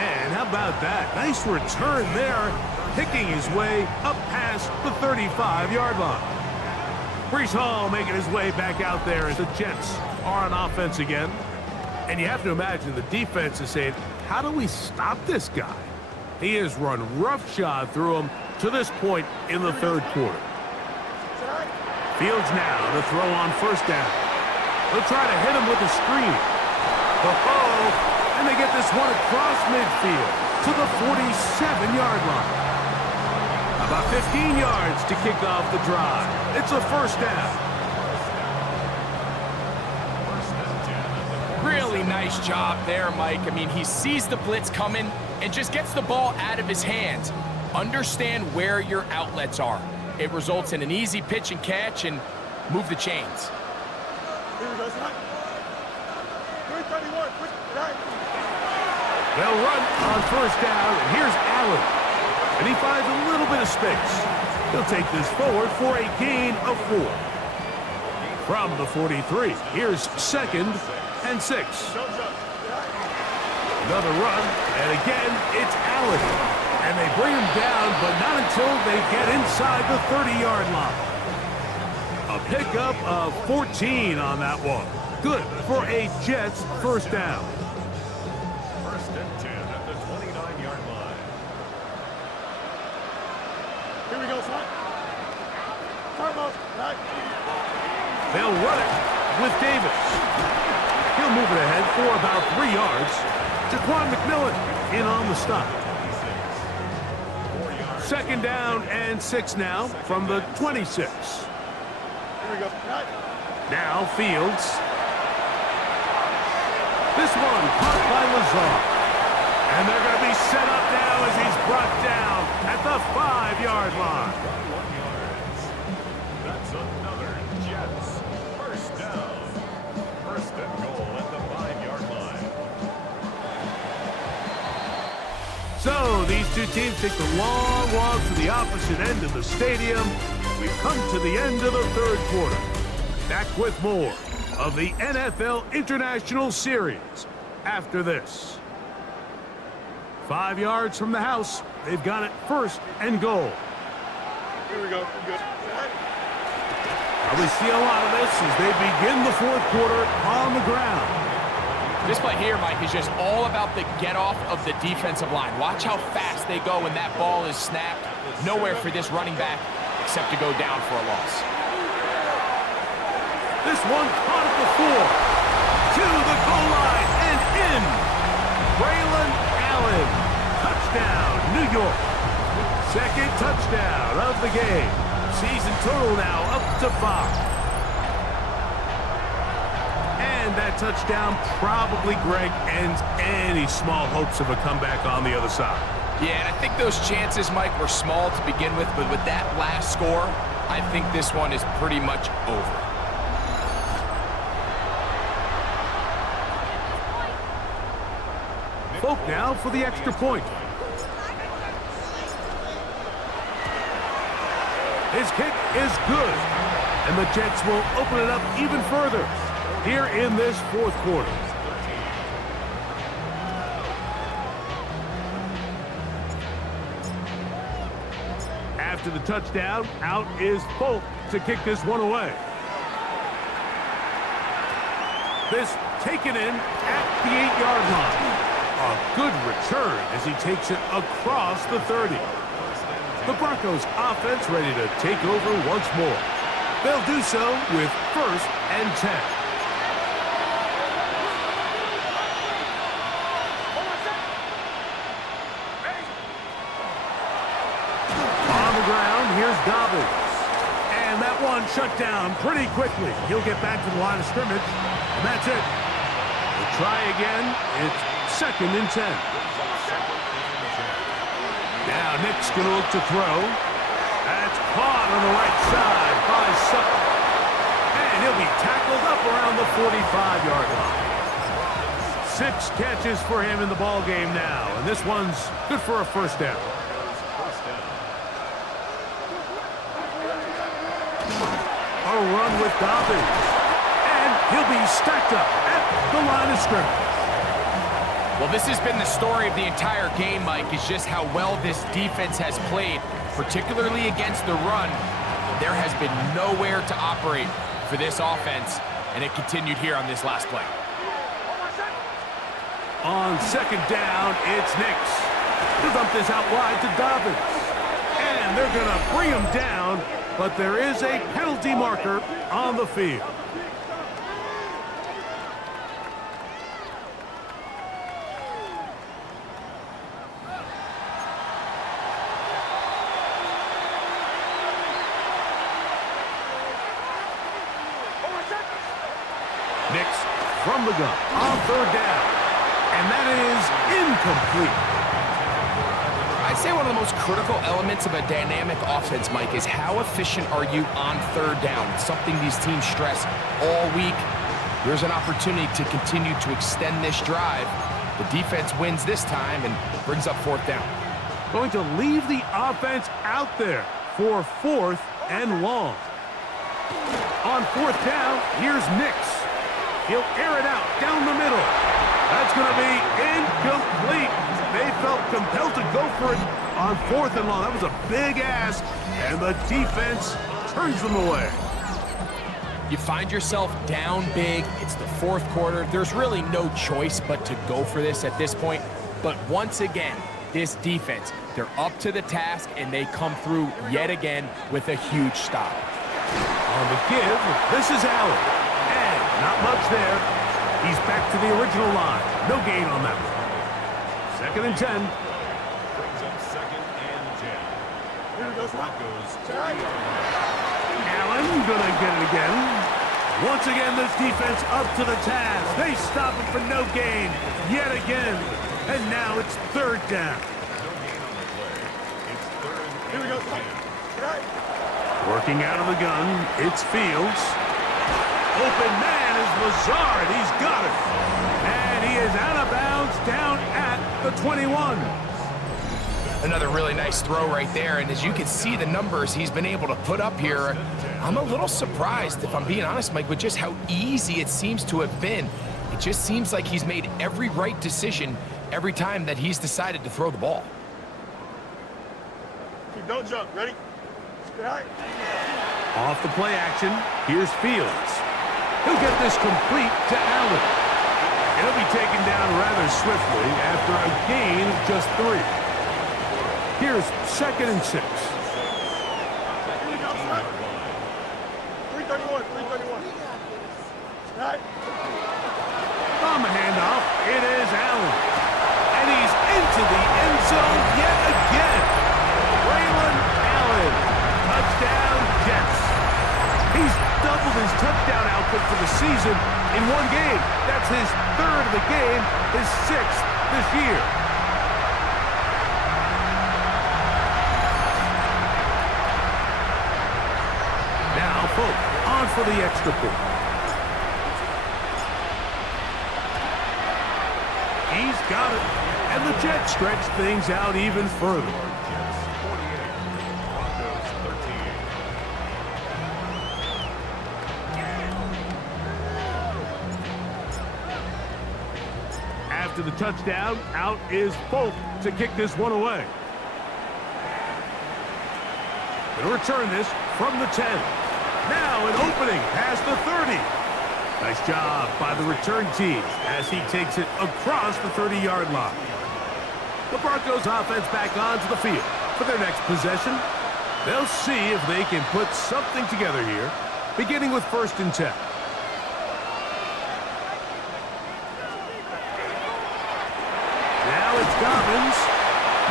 And how about that? Nice return there, picking his way up past the 35-yard line. Breece Hall making his way back out there as the Jets are on offense again. And you have to imagine the defense is saying, how do we stop this guy? He has run roughshod through him to this point in the third quarter. Fields now to throw on first down. They'll try to hit him with a screen. And they get this one across midfield to the 47-yard line. About 15 yards to kick off the drive. It's a first down. Really nice job there, Mike. I mean, he sees the blitz coming and just gets the ball out of his hands. Understand where your outlets are. It results in an easy pitch and catch and move the chains. 331. Quick, right. They'll run on first down, and here's Allen. And he finds a little bit of space. He'll take this forward for a gain of 4. From the 43, here's 2nd and 6. Another run, and again, it's Allen. And they bring him down, but not until they get inside the 30-yard line. A pickup of 14 on that one. Good for a Jets first down. First and 10 at the 29-yard line. Here we go, son. Time out. Right. They'll run it with Davis. He'll move it ahead for about 3 yards. Jaquan McMillan in on the stop. 2nd down and 6 now from the 26. Here we go. Right. Now Fields. This one caught by Lazar. And they're going to be set up now as he's brought down at the 5-yard line. 1 yards. That's another Jets first down. First and goal at the 5-yard line. So these two teams take the long walk to the opposite end of the stadium. We've come to the end of the 3rd quarter. Back with more of the NFL International Series after this. 5 yards from the house. They've got it 1st and goal. Here we go. We're good. Right. We see a lot of this as they begin the 4th quarter on the ground. This play here, Mike, is just all about the get-off of the defensive line. Watch how fast they go when that ball is snapped. Nowhere for this running back except to go down for a loss. This one caught at the 4. To the goal line and in. Braylon Allen. Touchdown, New York. 2nd touchdown of the game. Season total now up to 5. And that touchdown probably, Greg, ends any small hopes of a comeback on the other side. Yeah, and I think those chances, Mike, were small to begin with, but with that last score, I think this one is pretty much over. Folk now for the extra point. His kick is good, and the Jets will open it up even further here in this 4th quarter. After the touchdown, out is Folk to kick this one away. This taken in at the 8-yard line. A good return as he takes it across the 30. The Broncos offense ready to take over once more. They'll do so with 1st and 10. On the ground, here's Dobbins. And that one shut down pretty quickly. He'll get back to the line of scrimmage, and that's it. We'll try again. It's 2nd and 10. Now Nick's going to look to throw. That's caught on the right side by Sutton. And he'll be tackled up around the 45-yard line. 6 catches for him in the ball game now, and this one's good for a 1st down. A run with Dobbins. And he'll be stacked up at the line of scrimmage. Well, this has been the story of the entire game, Mike, is just how well this defense has played, particularly against the run. There has been nowhere to operate for this offense, and it continued here on this last play. On 2nd down, it's Nix. He'll dump this out wide to Dobbins. And they're going to bring him down, but there is a penalty marker on the field. Nix from the gun on 3rd down. And that is incomplete. I'd say one of the most critical elements of a dynamic offense, Mike, is how efficient are you on 3rd down. It's something these teams stress all week. Here's an opportunity to continue to extend this drive. The defense wins this time and brings up 4th down. Going to leave the offense out there for 4th and long. On 4th down, here's Nix. He'll air it out down the middle. That's going to be incomplete. They felt compelled to go for it on 4th and long. That was a big ask, and the defense turns them away. You find yourself down big. It's the 4th quarter. There's really no choice but to go for this at this point. But once again, this defense, they're up to the task, and they come through yet again with a huge stop. On the give, this is Allen. And not much there. He's back to the original line. No gain on that one. 2nd and 10. Brings up 2nd and 10. Here we go, Broncos. Allen gonna get it again. Once again, this defense up to the task. They stop him for no gain yet again. And now it's 3rd down. No gain on the play. It's 3rd Here we go. and 10. Working out of the gun, it's Fields. Open man is Lazard. He's got it. And he is out of bounds down at the 21. Another really nice throw right there, and as you can see the numbers he's been able to put up here, I'm a little surprised, if I'm being honest, Mike, with just how easy it seems to have been. It just seems like he's made every right decision every time that he's decided to throw the ball. Don't jump. Ready? Stay high. Off the play action, here's Fields. He'll get this complete to Allen. He'll be taken down rather swiftly after a gain of just 3. Here's 2nd and 6. Here we go, son. 331. 331. All right. On the handoff, it is Allen. And he's into the end zone yet again. Braylon Allen. Touchdown, Jets. He's doubled his touchdown output for the season in one game. That's his 3rd of the game, his 6th this year. Now, Folk on for the extra point. He's got it. And the Jets stretch things out even further. Jets 48. Broncos 13. After the touchdown, out is Folk to kick this one away. Gonna return this from the 10. Now an opening past the 30. Nice job by the return team as he takes it across the 30-yard line. The Broncos offense back onto the field for their next possession. They'll see if they can put something together here, beginning with 1st and 10. Now it's Dobbins.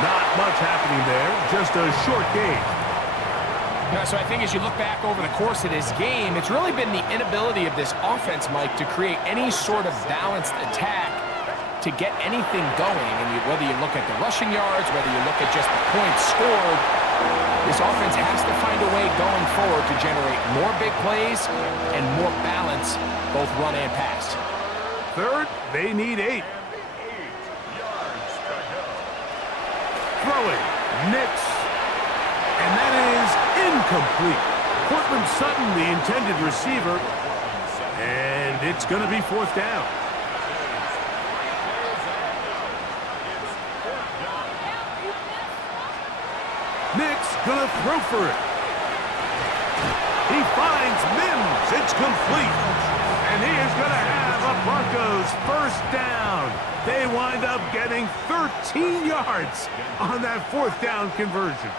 Not much happening there, just a short gain. Yeah, so I think as you look back over the course of this game, it's really been the inability of this offense, Mike, to create any sort of balanced attack to get anything going. And whether you look at the rushing yards, whether you look at just the points scored, this offense has to find a way going forward to generate more big plays and more balance, both run and pass. 3rd, they need 8. Throwing, Nix. And that is incomplete. Cortland Sutton, the intended receiver. And it's going to be 4th down. Nix going to throw for it. He finds Mims. It's complete. And he is going to have a Broncos 1st down. They wind up getting 13 yards on that 4th down conversion.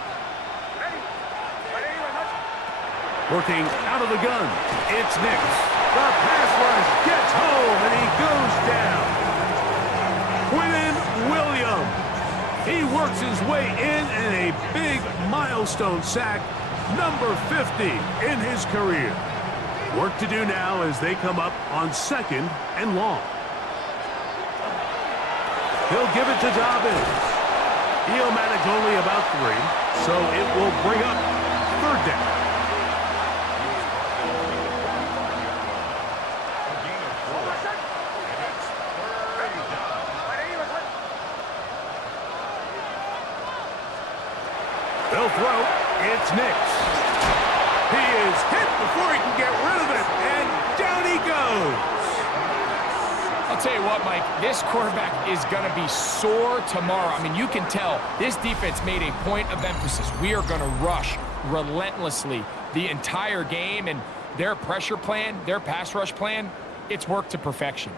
Working out of the gun, it's Nix. The pass rush gets home, and he goes down. Quinnen Williams. He works his way in a big milestone sack, number 50 in his career. Work to do now as they come up on 2nd and long. He'll give it to Dobbins. He'll manage only about 3, so it will bring up 3rd down. They'll throw. It's Nix. He is hit before he can get rid of it, and down he goes. I'll tell you what, Mike, this quarterback is going to be sore tomorrow. I mean, you can tell this defense made a point of emphasis. We are going to rush relentlessly the entire game, and their pressure plan, their pass rush plan, it's worked to perfection.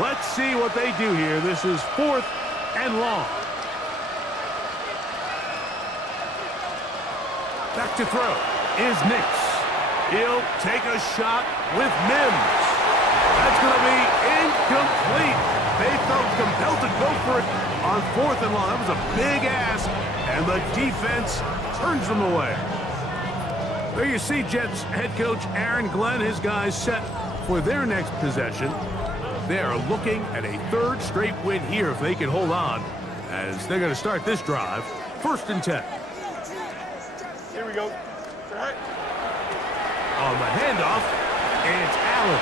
Let's see what they do here. This is 4th and long. Back to throw is Nix. He'll take a shot with Mims. That's going to be incomplete. They felt compelled to go for it on 4th and long. That was a big ask, and the defense turns them away. There you see Jets head coach Aaron Glenn, his guys set for their next possession. They are looking at a 3rd straight win here if they can hold on, as they're going to start this drive 1st and 10. Here we go. Right. On the handoff, it's Allen.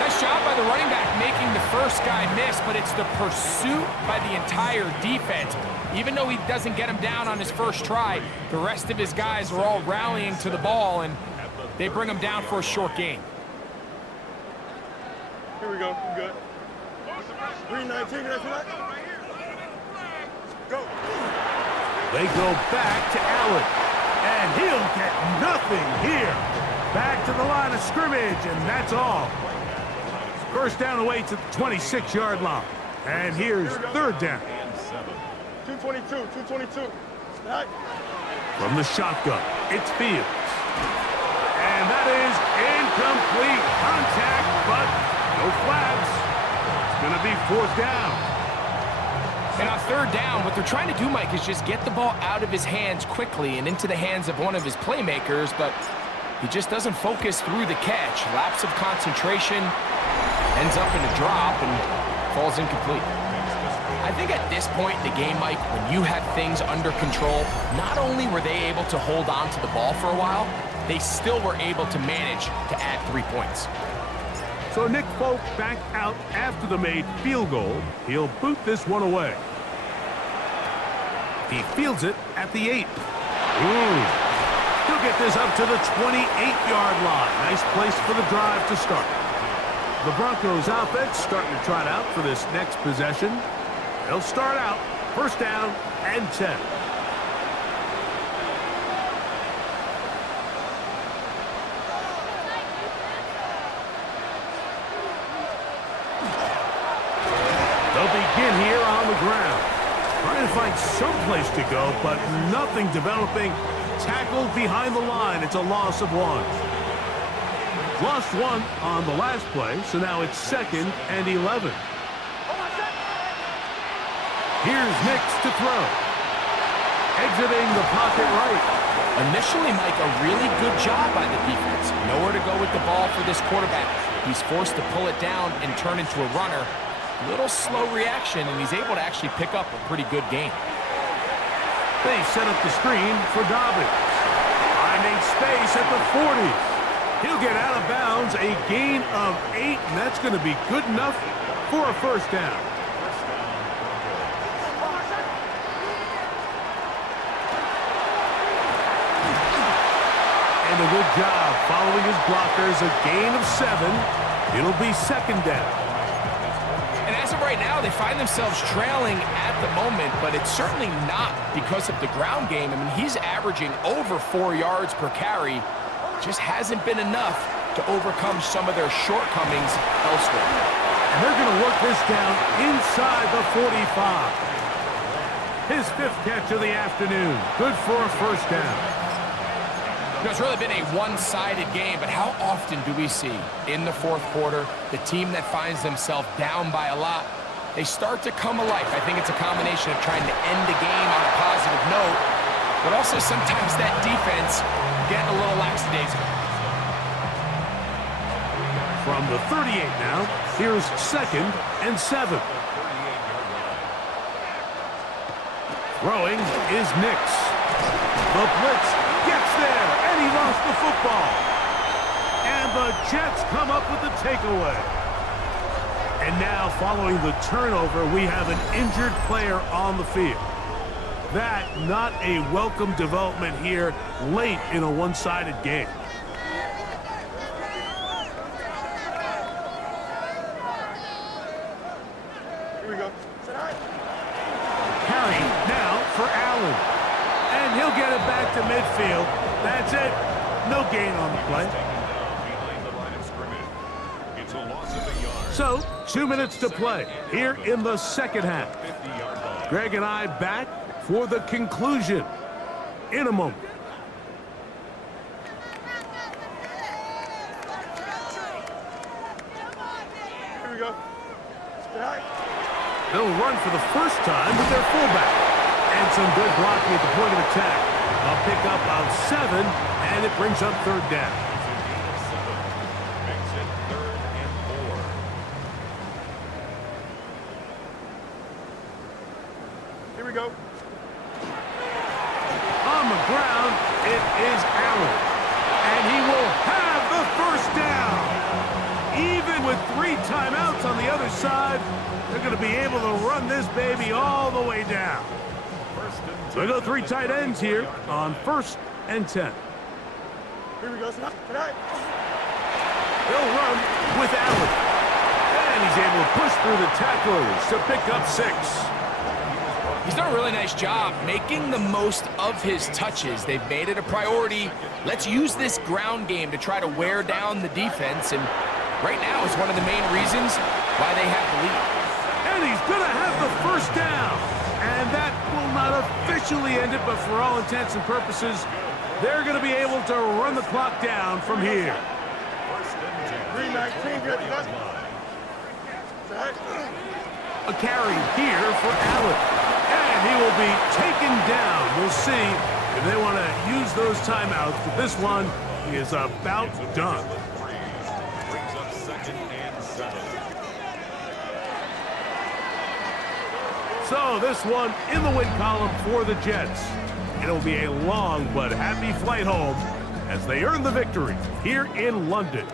Nice job by the running back making the first guy miss, but it's the pursuit by the entire defense. Even though he doesn't get him down on his first try, the rest of his guys are all rallying to the ball, and they bring him down for a short gain. Here we go. Good. 319. That's right. Go. They go back to Allen, and he'll get nothing here. Back to the line of scrimmage, and that's all. First down away to the 26-yard line. And here's 3rd down. 222. Right. From the shotgun, it's Fields. And that is incomplete contact, but no flags. It's going to be 4th down. And on 3rd down, what they're trying to do, Mike, is just get the ball out of his hands quickly and into the hands of one of his playmakers, but he just doesn't focus through the catch. Lapse of concentration, ends up in a drop, and falls incomplete. I think at this point in the game, Mike, when you had things under control, not only were they able to hold on to the ball for a while, they still were able to manage to add 3 points. So Nick Folk back out after the made field goal. He'll boot this one away. He fields it at the 8. He'll get this up to the 28-yard line. Nice place for the drive to start. The Broncos offense starting to trot out for this next possession. They'll start out 1st down and 10. They'll begin here on the ground. Trying to find some place to go, but nothing developing. Tackled behind the line. It's a loss of 1. Lost 1 on the last play, so now it's 2nd and 11. Here's Nix to throw. Exiting the pocket right. Initially, Mike, a really good job by the defense. Nowhere to go with the ball for this quarterback. He's forced to pull it down and turn into a runner. Little slow reaction, and he's able to actually pick up a pretty good gain. They set up the screen for Dobbins. Finding space at the 40. He'll get out of bounds, a gain of 8, and that's going to be good enough for a 1st down. And a good job following his blockers, a gain of 7. It'll be 2nd down. And as of right now, they find themselves trailing at the moment, but it's certainly not because of the ground game. I mean, he's averaging over 4 yards per carry. Just hasn't been enough to overcome some of their shortcomings elsewhere. And they're going to work this down inside the 45. His 5th catch of the afternoon. Good for a 1st down. You know, it's really been a one-sided game, but how often do we see in the 4th quarter the team that finds themselves down by a lot, they start to come alive? I think it's a combination of trying to end the game on a positive note, but also sometimes that defense getting a little lackadaisical. From the 38 now, here's 2nd and 7. Throwing is Nix. The blitz gets there, and he lost the football. And the Jets come up with the takeaway. And now, following the turnover, we have an injured player on the field. That not a welcome development here late in a one-sided game. Here we go. Carry now for Allen. And he'll get it back to midfield. That's it. No gain on the play. Behind the line of scrimmage. It's a loss of a yard. So, 2 minutes to play here in the second half. 50-yard line. Greg and I back for the conclusion in a moment. Here we go. They'll run for the first time with their fullback. And some good blocking at the point of attack. A pickup of 7, and it brings up third down. Makes it 3rd and 4. Here we go. On the ground, it is Allen. And he will have the first down. Even with 3 timeouts on the other side, they're going to be able to run this baby all the way down. So we go 3 tight ends here on 1st and 10. Here we go. Tonight. They'll run with Allen. And he's able to push through the tacklers to pick up 6. He's done a really nice job making the most of his touches. They've made it a priority. Let's use this ground game to try to wear down the defense, and right now is one of the main reasons why they have the lead. And he's going to have the first down. And that will not officially end it, but for all intents and purposes, they're going to be able to run the clock down from here. 319. Good. A carry here for Allen. And he will be taken down. We'll see if they want to use those timeouts, but this one is about done. Brings up 2nd and 7. So this one in the win column for the Jets. It'll be a long but happy flight home as they earn the victory here in London.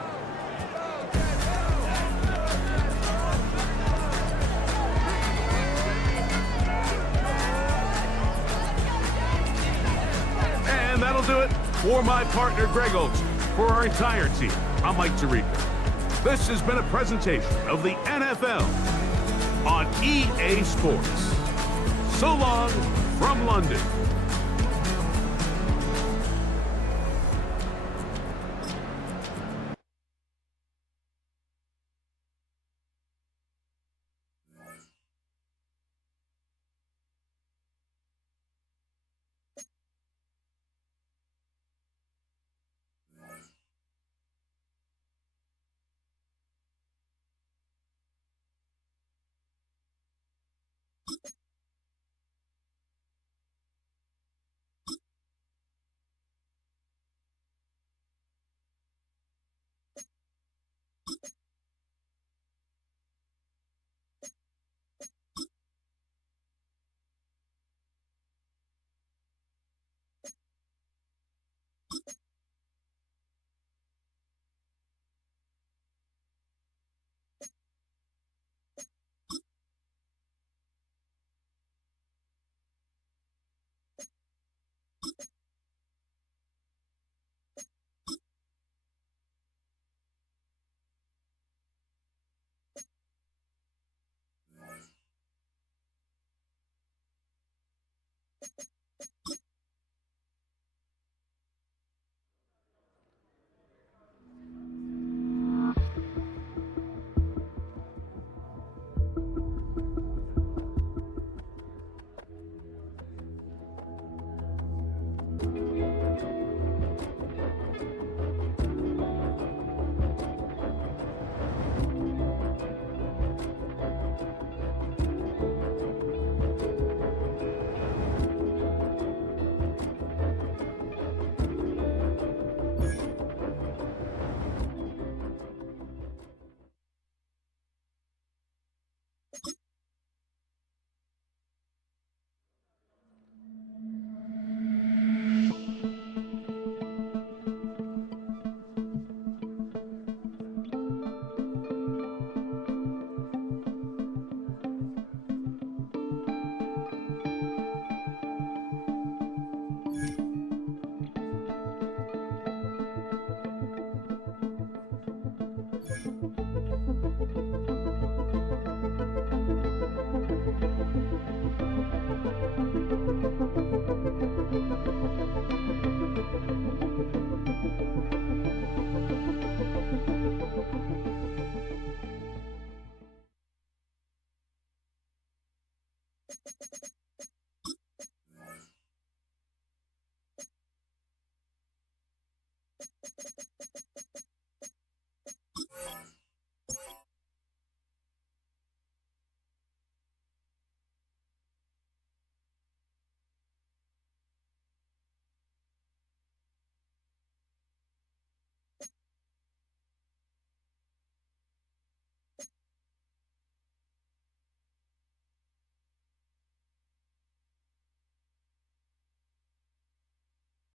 And that'll do it for my partner Greg Olson. For our entire team, I'm Mike Tirico. This has been a presentation of the NFL on EA Sports. So long from London.